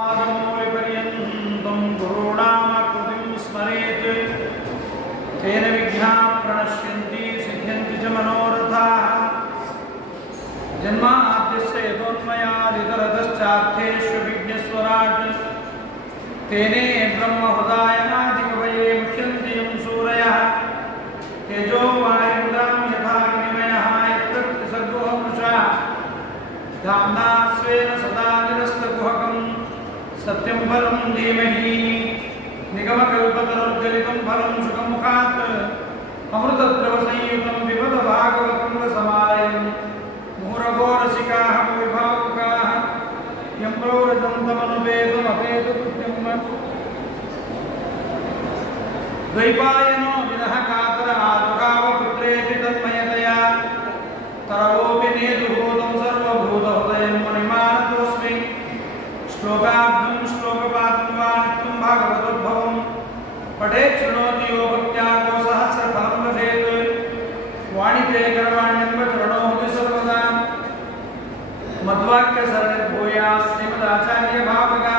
आदमौलिपर्यन्तं गुरूणामाकृतिं स्मरेत् तेन विघ्नाः प्रणश्यन्ति सिद्ध्यन्ति च मनोरथाः जन्माद्यस्य यतोन्मयादितरतश्चार्थेष्वभिज्ञस्वराट् तेने ब्रह्महृदायनादिकवये मुह्यन्ति यं सूरयः तेजो वायुर्दां यथा विनिमयः यत्र त्रिसर्गो मृषा धाम्ना स्वेन सदा निरस्तकुहकं सत्यं फलं धीमहि निगमकल्पतरुर्गलितं फलं सुखमुखात् अमृतद्रवसंयुतं पिबत भागवतं रसमालयं मुहुरगो रसिकाः विभावुकाः यं प्रौरजन्तमनुपेतमपेतकृत्यं द्वैपायनो विनः कातर आदुकावपुत्रेति तन्मयतया तरवोऽपि नेदुभूतं सर्वभूतहृदयं मणिमानतोऽस्मि श्लोकाब्धं श्लोकपादं वा नित्यं भागवतोद्भवं पठेत् शृणोति यो भक्त्या को सहस्रफलं लभेत् वाणिते करवाण्यं चरणो हृदि सर्वदा मद्वाक्यसरणिर्भूयात् श्रीमदाचार्यभावगा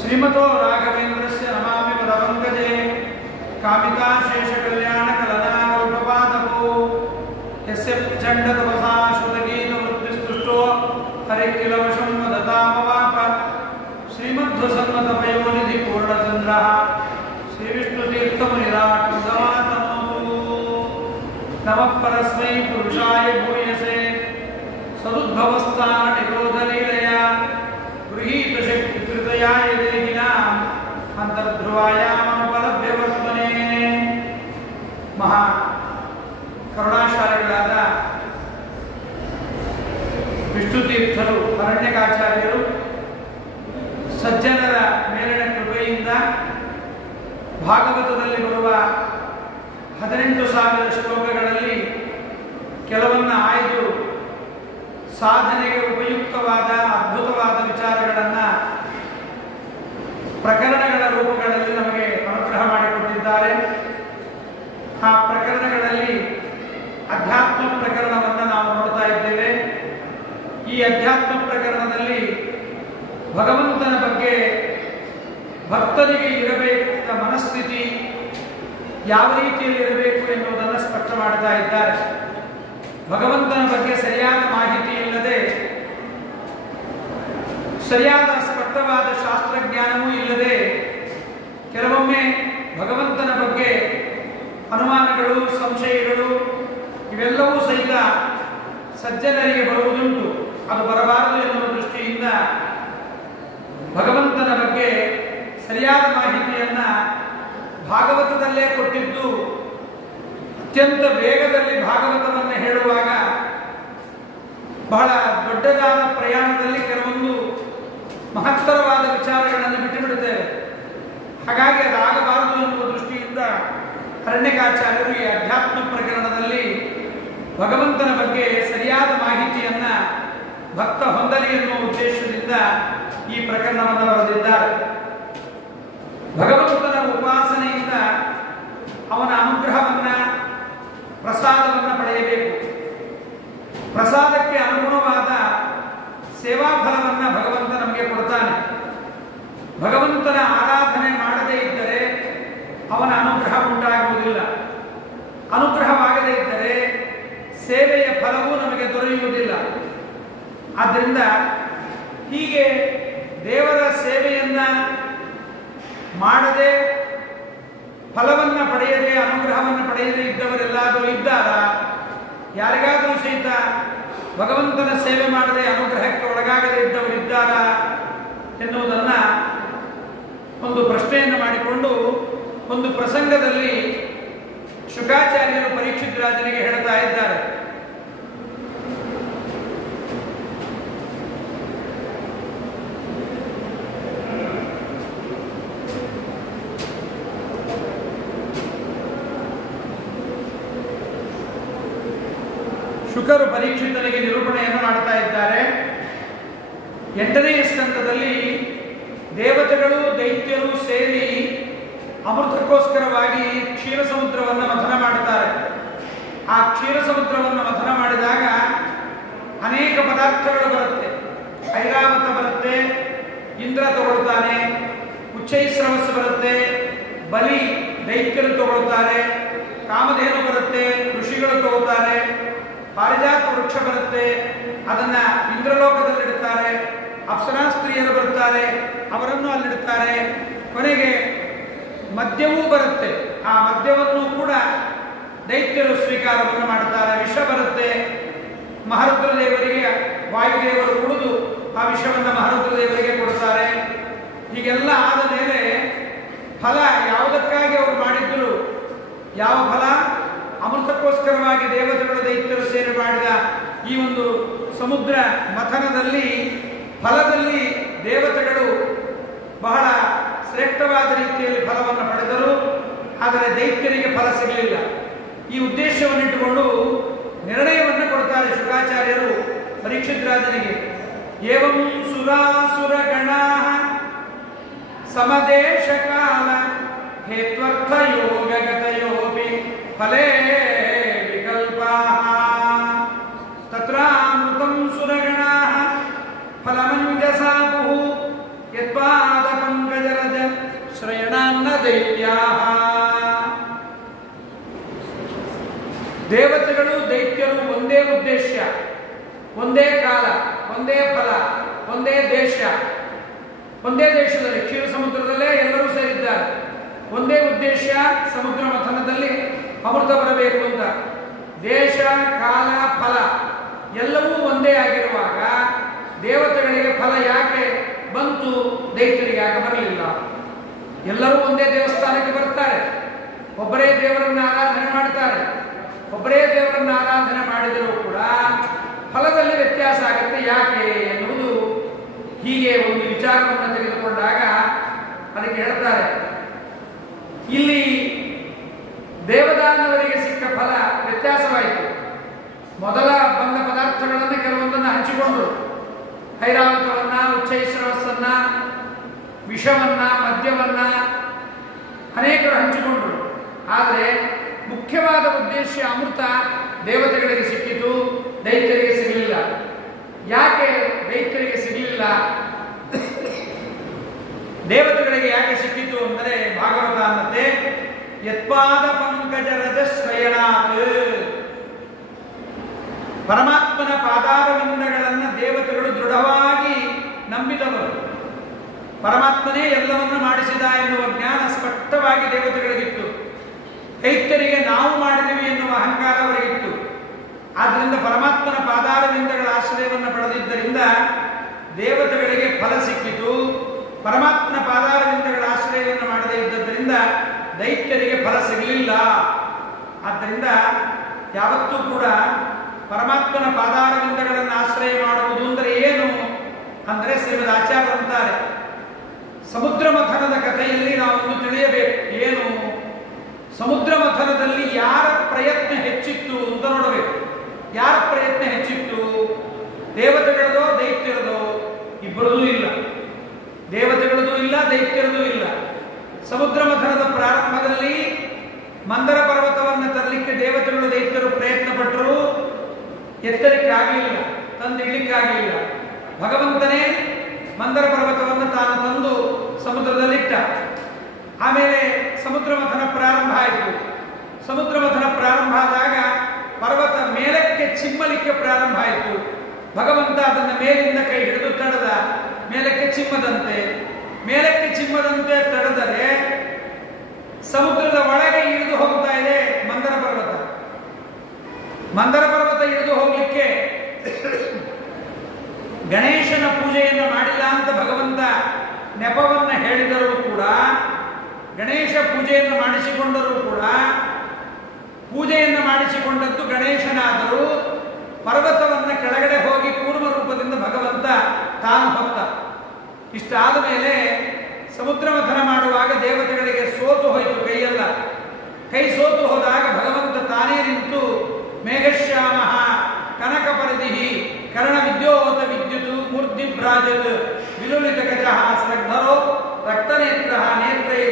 श्रीमतो राघवेन्द्रस्य नमामि पदपङ्कजे कामिताशेषकल्याणकलनाकल्पपादपो यस्य प्रचण्डतपसा श्रुतगीतवृत्तिस्तुष्टो हरिकिलवशं वदतामवाप श्रीमध्वसन्मतपयोनिधि पूर्णचन्द्रः श्रीविष्णुतीर्थमुनिराट् नमः परस्मै पुरुषाय भूयसे सदुद्भवस्थाननिरोधलीलया गृहीतशक्तिकृतयाय देहिनाम् ಅಂತರ್ಧ್ರುವಾಯಾಮನುಪಲಭ್ಯವರ್ತ್ಮನೆ ಮಹಾ ಕರುಣಾಶಾಲಿಗಳಾದ ವಿಷ್ಣುತೀರ್ಥರು ಅರಣ್ಯಕಾಚಾರ್ಯರು ಸಜ್ಜನರ ಮೇಲಿನ ಕೃಪೆಯಿಂದ ಭಾಗವತದಲ್ಲಿ ಬರುವ 18,000 ಶ್ಲೋಕಗಳಲ್ಲಿ ಕೆಲವನ್ನ ಆಯ್ದು ಸಾಧನೆಗೆ ಉಪಯುಕ್ತವಾದ ಅದ್ಭುತವಾದ ವಿಚಾರಗಳನ್ನು ಪ್ರಕರಣಗಳ ರೂಪಗಳಲ್ಲಿ ನಮಗೆ ಅನುಗ್ರಹ ಮಾಡಿಕೊಟ್ಟಿದ್ದಾರೆ. ಆ ಪ್ರಕರಣಗಳಲ್ಲಿ ಅಧ್ಯಾತ್ಮ ಪ್ರಕರಣವನ್ನು ನಾವು ನೋಡ್ತಾ ಇದ್ದೇವೆ. ಈ ಅಧ್ಯಾತ್ಮ ಪ್ರಕರಣದಲ್ಲಿ ಭಗವಂತನ ಬಗ್ಗೆ ಭಕ್ತನಿಗೆ ಇರಬೇಕಾದ ಮನಸ್ಥಿತಿ ಯಾವ ರೀತಿಯಲ್ಲಿ ಇರಬೇಕು ಎನ್ನುವುದನ್ನು ಸ್ಪಷ್ಟ ಮಾಡ್ತಾ ಇದ್ದಾರೆ. ಭಗವಂತನ ಬಗ್ಗೆ ಸರಿಯಾದ ಮಾಹಿತಿ ಇಲ್ಲದೆ, ಸರಿಯಾದ ಸ್ಪಷ್ಟವಾದ ಶಾಸ್ತ್ರಜ್ಞಾನವೂ ಇಲ್ಲದೆ ಕೆಲವೊಮ್ಮೆ ಭಗವಂತನ ಬಗ್ಗೆ ಅನುಮಾನಗಳು, ಸಂಶಯಗಳು ಇವೆಲ್ಲವೂ ಸಹಿತ ಸಜ್ಜನರಿಗೆ ಬರುವುದುಂಟು. ಅದು ಬರಬಾರದು ಎನ್ನುವ ದೃಷ್ಟಿಯಿಂದ ಭಗವಂತನ ಬಗ್ಗೆ ಸರಿಯಾದ ಮಾಹಿತಿಯನ್ನ ಭಾಗವತದಲ್ಲೇ ಕೊಟ್ಟಿದ್ದು, ಅತ್ಯಂತ ವೇಗದಲ್ಲಿ ಭಾಗವತವನ್ನು ಹೇಳುವಾಗ ಬಹಳ ದೊಡ್ಡದಾದ ಪ್ರಯಾಣದಲ್ಲಿ ಕೆಲವೊಂದು ಮಹತ್ತರವಾದ ವಿಚಾರಗಳನ್ನು ಬಿಟ್ಟು ಬಿಡುತ್ತೇವೆ. ಹಾಗಾಗಿ ಅದಾಗಬಾರದು ಎನ್ನುವ ದೃಷ್ಟಿಯಿಂದ ಅರಣ್ಯಕಾಚಾರ್ಯರು ಈ ಅಧ್ಯಾತ್ಮ ಪ್ರಕರಣದಲ್ಲಿ ಭಗವಂತನ ಬಗ್ಗೆ ಸರಿಯಾದ ಮಾಹಿತಿಯನ್ನ ಭಕ್ತ ಹೊಂದಲಿ ಎನ್ನುವ ಉದ್ದೇಶದಿಂದ ಈ ಪ್ರಕರಣವನ್ನು ಬರೆದಿದ್ದಾರೆ. ಭಗವಂತನ ಉಪಾಸನೆಯಿಂದ ಅವನ ಅನುಗ್ರಹವನ್ನ, ಪ್ರಸಾದವನ್ನು ಪಡೆಯಬೇಕು. ಪ್ರಸಾದಕ್ಕೆ ಅನುಗುಣವಾದ ಸೇವಾಫಲವನ್ನು ಭಗವಂತ ನಮಗೆ ಕೊಡ್ತಾನೆ. ಭಗವಂತನ ಆರಾಧನೆ ಮಾಡದೇ ಇದ್ದರೆ ಅವನ ಅನುಗ್ರಹ ಉಂಟಾಗುವುದಿಲ್ಲ. ಅನುಗ್ರಹವಾಗದೇ ಇದ್ದರೆ ಸೇವೆಯ ಫಲವೂ ನಮಗೆ ದೊರೆಯುವುದಿಲ್ಲ. ಆದ್ದರಿಂದ ಹೀಗೆ ದೇವರ ಸೇವೆಯನ್ನ ಮಾಡದೆ, ಫಲವನ್ನು ಪಡೆಯದೆ, ಅನುಗ್ರಹವನ್ನು ಪಡೆಯದೇ ಇದ್ದವರೆಲ್ಲಾದರೂ ಇದ್ದಾರಾ? ಯಾರಿಗಾದರೂ ಸಹಿತ ಭಗವಂತನ ಸೇವೆ ಮಾಡದೆ ಅನುಗ್ರಹಕ್ಕೆ ಒಳಗಾಗದೇ ಇದ್ದವರಿದ್ದಾರಾ ಎನ್ನುವುದನ್ನ ಒಂದು ಪ್ರಶ್ನೆಯನ್ನು ಮಾಡಿಕೊಂಡು ಒಂದು ಪ್ರಸಂಗದಲ್ಲಿ ಶುಕಾಚಾರ್ಯರು ಪರೀಕ್ಷಿತ್ ರಾಜನಿಗೆ ಹೇಳ್ತಾ ಇದ್ದಾರೆ. ಶುಕರು ಪರೀಕ್ಷಿತನಿಗೆ ನಿರೂಪಣೆಯನ್ನು ಮಾಡ್ತಾ ಇದ್ದಾರೆ. 8ನೇ ಸ್ಕಂದದಲ್ಲಿ ದೇವತೆಗಳು, ದೈತ್ಯರು ಸೇರಿ ಅಮೃತಕ್ಕೋಸ್ಕರವಾಗಿ ಕ್ಷೀರ ಸಮುದ್ರವನ್ನು ಮಥನ ಮಾಡುತ್ತಾರೆ. ಆ ಕ್ಷೀರ ಸಮುದ್ರವನ್ನು ಮಥನ ಮಾಡಿದಾಗ ಅನೇಕ ಪದಾರ್ಥಗಳು ಬರುತ್ತೆ. ಐರಾವತ ಬರುತ್ತೆ, ಇಂದ್ರ ತಗೊಳ್ತಾನೆ. ಉಚ್ಚೈಸ್ರವಸ್ಸು ಬರುತ್ತೆ, ಬಲಿ ದೈತ್ಯರು ತಗೊಳ್ತಾರೆ. ಕಾಮಧೇನು ಬರುತ್ತೆ, ಋಷಿಗಳು ತಗೊಳ್ತಾರೆ. ಪಾರಿಜಾತ ವೃಕ್ಷ ಬರುತ್ತೆ, ಅದನ್ನ ಇಂದ್ರಲೋಕದಲ್ಲಿಡ್ತಾರೆ. ಅಪ್ಸರಾ ಸ್ತ್ರೀಯರು ಬರ್ತಾರೆ, ಅವರನ್ನು ಅಲ್ಲಿಡ್ತಾರೆ. ಕೊನೆಗೆ ಮದ್ಯವೂ ಬರುತ್ತೆ, ಆ ಮದ್ಯವನ್ನು ಕೂಡ ದೈತ್ಯರು ಸ್ವೀಕಾರವನ್ನು ಮಾಡ್ತಾರೆ. ವಿಷ ಬರುತ್ತೆ, ಮಹರುದ್ರ ದೇವರಿಗೆ ವಾಯುದೇವರು ಕುಡಿದು ಆ ವಿಷವನ್ನು ಮಹರುದ್ರ ದೇವರಿಗೆ ಕೊಡ್ತಾರೆ. ಹೀಗೆಲ್ಲ ಆದ ಮೇಲೆ ಫಲ ಯಾವುದಕ್ಕಾಗಿ ಅವರು ಮಾಡಿದ್ದರು? ಯಾವ ಫಲ? ಅಮೃತಕ್ಕೋಸ್ಕರವಾಗಿ ದೇವತೆಗಳು ದೈತ್ಯರು ಸೇರಿ ಮಾಡಿದ ಈ ಒಂದು ಸಮುದ್ರ ಮಥನದಲ್ಲಿ ಫಲದಲ್ಲಿ ದೇವತೆಗಳು ಬಹಳ ಶ್ರೇಷ್ಠವಾದ ರೀತಿಯಲ್ಲಿ ಫಲವನ್ನು ಪಡೆದರು. ಆದರೆ ದೈತ್ಯರಿಗೆ ಫಲ ಸಿಗಲಿಲ್ಲ. ಈ ಉದ್ದೇಶವನ್ನಿಟ್ಟುಕೊಂಡು ನಿರ್ಣಯವನ್ನು ಕೊಡ್ತಾರೆ ಶುಕಾಚಾರ್ಯರು ಪರೀಕ್ಷಿತ್ ರಾಜನಿಗೆ. ಏವಂ ಸುರಾಸುರಗಣಾ ಸಮದೇಶ ಕಾಲ ಹೇತ್ವರ್ಥ ಯೋಗಗತಯೋಪಿ ಫಲೇ ವಿಕಲ್ಪಾಃ ತತ್ರಾಮೃತಂ ಸುರಗಣಾಃ ಫಲಮಂಜಸಾಪುಃ ಯತ್ಪಾದ ಪಂಕಜರಜ ಶ್ರಯಣಾನ್ನ ದೈತ್ಯಾಃ. ದೇವತೆಗಳು ದೈತ್ಯರು ಒಂದೇ ಉದ್ದೇಶ, ಒಂದೇ ಕಾಲ, ಒಂದೇ ಫಲ, ಒಂದೇ ದೇಶ. ಒಂದೇ ದೇಶದಲ್ಲಿ ಕ್ಷೀರ ಸಮುದ್ರದಲ್ಲೇ ಎಲ್ಲರೂ ಸೇರಿದ್ದಾರೆ. ಒಂದೇ ಉದ್ದೇಶ, ಸಮುದ್ರ ಮಥನದಲ್ಲಿ ಅಮೃತ ಬರಬೇಕು ಅಂತ. ದೇಶ, ಕಾಲ, ಫಲ ಎಲ್ಲವೂ ಒಂದೇ ಆಗಿರುವಾಗ ದೇವತೆಗಳಿಗೆ ಫಲ ಯಾಕೆ ಬಂತು, ದೈತ್ಯರಿಗೆ ಯಾಕೆ ಬರಲಿಲ್ಲ? ಎಲ್ಲರೂ ಒಂದೇ ದೇವಸ್ಥಾನಕ್ಕೆ ಬರ್ತಾರೆ, ಒಬ್ಬರೇ ದೇವರನ್ನು ಆರಾಧನೆ ಮಾಡ್ತಾರೆ. ಒಬ್ಬರೇ ದೇವರನ್ನು ಆರಾಧನೆ ಮಾಡಿದರೂ ಕೂಡ ಫಲದಲ್ಲಿ ವ್ಯತ್ಯಾಸ ಆಗುತ್ತೆ. ಯಾಕೆ ಎನ್ನುವುದು ಹೀಗೆ ಒಂದು ವಿಚಾರವನ್ನು ತೆಗೆದುಕೊಂಡಾಗ ಅದಕ್ಕೆ ಹೇಳ್ತಾರೆ, ಇಲ್ಲಿ ದೇವದಾನವರಿಗೆ ಸಿಕ್ಕ ಫಲ ವ್ಯತ್ಯಾಸವಾಯಿತು. ಮೊದಲ ಬಂದ ಪದಾರ್ಥಗಳನ್ನು ಕೆಲವೊಂದನ್ನು ಹಂಚಿಕೊಂಡರು. ಐರಾವತವನ್ನ, ಉಚ್ಚೈಸ್ರವಸ್ಸನ್ನ, ವಿಷವನ್ನ, ಮದ್ಯವನ್ನ ಅನೇಕರು ಹಂಚಿಕೊಂಡರು. ಆದರೆ ಮುಖ್ಯವಾದ ಉದ್ದೇಶ ಅಮೃತ ದೇವತೆಗಳಿಗೆ ಸಿಕ್ಕಿತು, ದೈತ್ಯರಿಗೆ ಸಿಗಲಿಲ್ಲ. ಯಾಕೆ ದೈತ್ಯರಿಗೆ ಸಿಗಲಿಲ್ಲ? ದೇವತೆಗಳಿಗೆ ಯಾಕೆ ಸಿಕ್ಕಿತು ಅಂದರೆ ಭಾಗವತ ಅನ್ನತ್ತೆ, ಯತ್ಪಾದ ಪಂಕಜರಜ ಶ್ರಯಣಾತ್. ಪರಮಾತ್ಮನ ಪಾದಾರವಿಂದಗಳನ್ನು ದೇವತೆಗಳು ದೃಢವಾಗಿ ನಂಬಿದವರು. ಪರಮಾತ್ಮನೇ ಎಲ್ಲವನ್ನು ಮಾಡಿಸಿದ ಎನ್ನುವ ಜ್ಞಾನ ಸ್ಪಷ್ಟವಾಗಿ ದೇವತೆಗಳಿಗಿತ್ತು. ದೈತ್ಯರಿಗೆ ನಾವು ಮಾಡಿದೆವು ಎನ್ನುವ ಅಹಂಕಾರ ಅವರಿಗಿತ್ತು. ಆದ್ದರಿಂದ ಪರಮಾತ್ಮನ ಪಾದಾರವಿಂದಗಳ ಆಶ್ರಯವನ್ನು ಪಡೆದಿದ್ದರಿಂದ ದೇವತೆಗಳಿಗೆ ಫಲ ಸಿಕ್ಕಿತು. ಪರಮಾತ್ಮನ ಪಾದಾರವಿಂದಗಳ ಆಶ್ರಯವನ್ನು ಮಾಡದೇ ಇದ್ದರಿಂದ ದೈತ್ಯರಿಗೆ ಫಲ ಸಿಗಲಿಲ್ಲ. ಆದ್ದರಿಂದ ಯಾವತ್ತೂ ಕೂಡ ಪರಮಾತ್ಮನ ಪಾದಾರವಿಂದಗಳನ್ನು ಆಶ್ರಯ ಮಾಡುವುದು ಅಂದರೆ ಏನು ಅಂದರೆ ಶ್ರೀಮದ್ ಆಚಾರ್ಯರಂತಾರೆ, ಸಮುದ್ರ ಮಥನದ ಕಥೆಯಲ್ಲಿ ನಾವೊಂದು ತಿಳಿಯಬೇಕು. ಏನು? ಸಮುದ್ರ ಮಥನದಲ್ಲಿ ಯಾರ ಪ್ರಯತ್ನ ಹೆಚ್ಚಿತ್ತು ಅಂತ ನೋಡಬೇಕು. ಯಾರ ಪ್ರಯತ್ನ ಹೆಚ್ಚಿತ್ತು? ದೇವತೆಗಳದೋ ದೈತ್ಯರದೋ? ಇಬ್ಬರದೂ ಇಲ್ಲ. ದೇವತೆಗಳದೂ ಇಲ್ಲ, ದೈತ್ಯರದೂ ಇಲ್ಲ. ಸಮುದ್ರ ಮಥನದ ಪ್ರಾರಂಭದಲ್ಲಿ ಮಂದರ ಪರ್ವತವನ್ನು ತರಲಿಕ್ಕೆ ದೇವತೆಗಳು ದೈತ್ಯರು ಪ್ರಯತ್ನ ಪಟ್ಟರು, ಎತ್ತಲಿಕ್ಕೆ ಆಗಲಿಲ್ಲ, ತಂದಿಡ್ಲಿಕ್ಕಾಗಲಿಲ್ಲ. ಭಗವಂತನೇ ಮಂದರ ಪರ್ವತವನ್ನು ತಾನು ತಂದು ಸಮುದ್ರದಲ್ಲಿಟ್ಟ. ಆಮೇಲೆ ಸಮುದ್ರ ಮಥನ ಪ್ರಾರಂಭ ಆಯಿತು. ಸಮುದ್ರ ಮಥನ ಪ್ರಾರಂಭ ಆದಾಗ ಪರ್ವತ ಮೇಲಕ್ಕೆ ಚಿಮ್ಮಲಿಕ್ಕೆ ಪ್ರಾರಂಭ ಆಯಿತು. ಭಗವಂತ ಅದನ್ನು ಮೇಲಿಂದ ಕೈ ಹಿಡಿದು ತಡೆದ. ಮೇಲಕ್ಕೆ ಚಿಮ್ಮದಂತೆ, ಮೇಲಕ್ಕೆ ಚಿಮ್ಮದಂತೆ ತಡೆದರೆ ಸಮುದ್ರದ ಒಳಗೆ ಇಳಿದು ಹೋಗ್ತಾ ಇದೆ ಮಂದರ ಪರ್ವತ. ಮಂದರ ಪರ್ವತ ಇಳಿದು ಹೋಗ್ಲಿಕ್ಕೆ ಗಣೇಶನ ಪೂಜೆಯನ್ನು ಮಾಡಿಲ್ಲ ಅಂತ ಭಗವಂತ ನೆಪವನ್ನು ಹೇಳಿದರೂ ಕೂಡ, ಗಣೇಶ ಪೂಜೆಯನ್ನು ಮಾಡಿಸಿಕೊಂಡರೂ ಕೂಡ, ಪೂಜೆಯನ್ನು ಮಾಡಿಸಿಕೊಂಡದ್ದು ಗಣೇಶನಾದರೂ ಪರ್ವತವನ್ನು ಕೆಳಗಡೆ ಹೋಗಿ ಕೂರ್ಮ ರೂಪದಿಂದ ಭಗವಂತ ತಾನು ಹೊತ್ತ. ಇಷ್ಟಾದ ಮೇಲೆ ಸಮುದ್ರ ಮಥನ ಮಾಡುವಾಗ ದೇವತೆಗಳಿಗೆ ಸೋತು ಹೋಯಿತು ಕೈಯೆಲ್ಲ. ಕೈ ಸೋತು ಹೋದಾಗ ಭಗವಂತ ತಾನೇ ನಿಂತು ಮೇಘಶ್ಯಾಮ ಕನಕ ಪರಿಧಿ ಕರ್ಣ ವಿದ್ಯೋತ ವಿದ್ಯುತ್ ಮೂರ್ತಿ ಭ್ರಾಜತ್ ವಿಲುಲಿತ ಗಜ ಸ್ರಗ್ಧರೋ ರಕ್ತನೇತ್ರ ನೇತ್ರೈ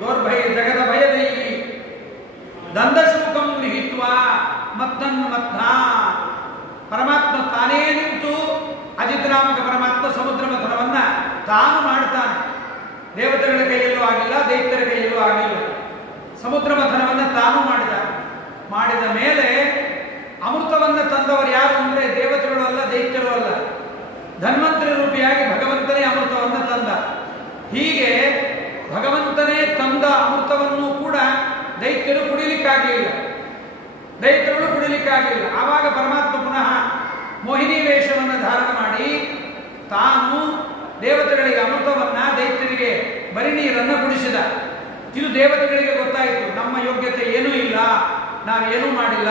ದೌರ್ಭೈ ಜಗದ ಭಯದೈ ದಂದಶೂಕಂ ಲಿಹಿತ್ವ ಮತ್ತನ್ ಮತ್ನ. ಪರಮಾತ್ಮ ತಾನೇ ನಿಂತು ಅಜಿತನಾಮಕ ಪರಮಾತ್ಮ ತಾನು ಮಾಡ್ತಾನೆ. ದೇವತೆಗಳ ಕೈಯಲ್ಲೂ ಆಗಿಲ್ಲ, ದೈತ್ಯರ ಕೈಯಲ್ಲೂ ಆಗಿಲ್ಲ. ಸಮುದ್ರ ಮಥನವನ್ನು ತಾನು ಮಾಡಿದ ಮೇಲೆ ಅಮೃತವನ್ನು ತಂದವರು ಯಾರು ಅಂದರೆ ದೇವತೆಗಳು ಅಲ್ಲ, ದೈತ್ಯರು ಅಲ್ಲ. ಧನ್ವಂತರಿ ರೂಪಿಯಾಗಿ ಭಗವಂತನೇ ಅಮೃತವನ್ನು ತಂದ. ಹೀಗೆ ಭಗವಂತನೇ ತಂದ ಅಮೃತವನ್ನು ಕೂಡ ದೈತ್ಯರು ಕುಡಿಲಿಕ್ಕಾಗಲಿಲ್ಲ, ದೈತ್ಯಗಳು ಕುಡಿಲಿಕ್ಕಾಗಲಿಲ್ಲ. ಆವಾಗ ಪರಮಾತ್ಮ ಪುನಃ ಮೋಹಿನಿ ವೇಷವನ್ನು ಧಾರಣ ಮಾಡಿ ತಾನು ದೇವತೆಗಳಿಗೆ ಅಮೃತವನ್ನ, ದೈತ್ಯರಿಗೆ ಬರೀ ನೀರನ್ನು ಕುಡಿಸಿದ. ಇದು ದೇವತೆಗಳಿಗೆ ಗೊತ್ತಾಯಿತು, ನಮ್ಮ ಯೋಗ್ಯತೆ ಏನೂ ಇಲ್ಲ, ನಾವೇನೂ ಮಾಡಿಲ್ಲ,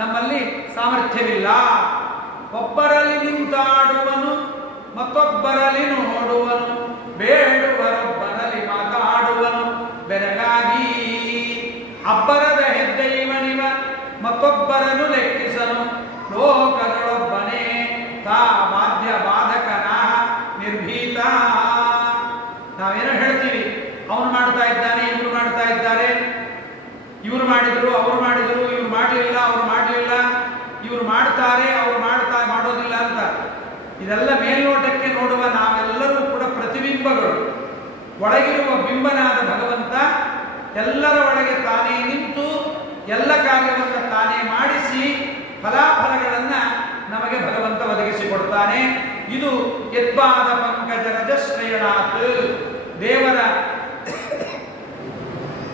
ನಮ್ಮಲ್ಲಿ ಸಾಮರ್ಥ್ಯವಿಲ್ಲ. ಒಬ್ಬರಲ್ಲಿ ನಿಂತಾಡುವನು, ಮತ್ತೊಬ್ಬರಲ್ಲಿ ನೋಡುವನು, ಬೇಡುವರೊಬ್ಬರಲ್ಲಿ ಮಾತಾಡುವನು ಬೆರಗಾಗಿ. ಅಬ್ಬರದ ಹೆಜ್ಜೆ ಇವನಿವ, ಮತ್ತೊಬ್ಬರನ್ನು ಲೆಕ್ಕಿಸನು, ಲೋಕದೊಳೊಬ್ಬನೇ ತಾ ಬಾಧ್ಯ ಬಾಧಕನ ನಿರ್ಭೀತ. ನಾವೇನೋ ಹೇಳ್ತೀವಿ, ಅವನು ಮಾಡ್ತಾ ಇದ್ದಾನೆ, ಇವರು ಮಾಡ್ತಾ ಇದ್ದಾರೆ, ಇವರು ಮಾಡಿದ್ರು, ಅವರು ಮಾಡಿದ್ರು, ಇವ್ರು ಮಾಡಲಿಲ್ಲ, ಅವ್ರು ಮಾಡಲಿಲ್ಲ, ಇವರು ಮಾಡ್ತಾರೆ, ಅವ್ರು ಮಾಡೋದಿಲ್ಲ ಅಂತ. ಇದೆಲ್ಲ ಮೇಲ್ನೋಟಕ್ಕೆ ನೋಡುವ ನಾವೆಲ್ಲರೂ ಕೂಡ ಪ್ರತಿಬಿಂಬಗಳು. ಒಳಗಿರುವ ಬಿಂಬನಾದ ಭಗವಂತ ಎಲ್ಲರ ಒಳಗೆ ತಾನೇ ನಿಂತು ಎಲ್ಲ ಕಾರ್ಯವನ್ನು ತಾನೇ ಮಾಡಿಸಿ ಫಲಾಫಲಗಳನ್ನು ನಮಗೆ ಭಗವಂತ ಒದಗಿಸಿಕೊಡ್ತಾನೆ. ಇದು ಯದ್ಪಾದ ಪಂಕಜ ರಜಶ್ರಯಣಾತ್, ದೇವರ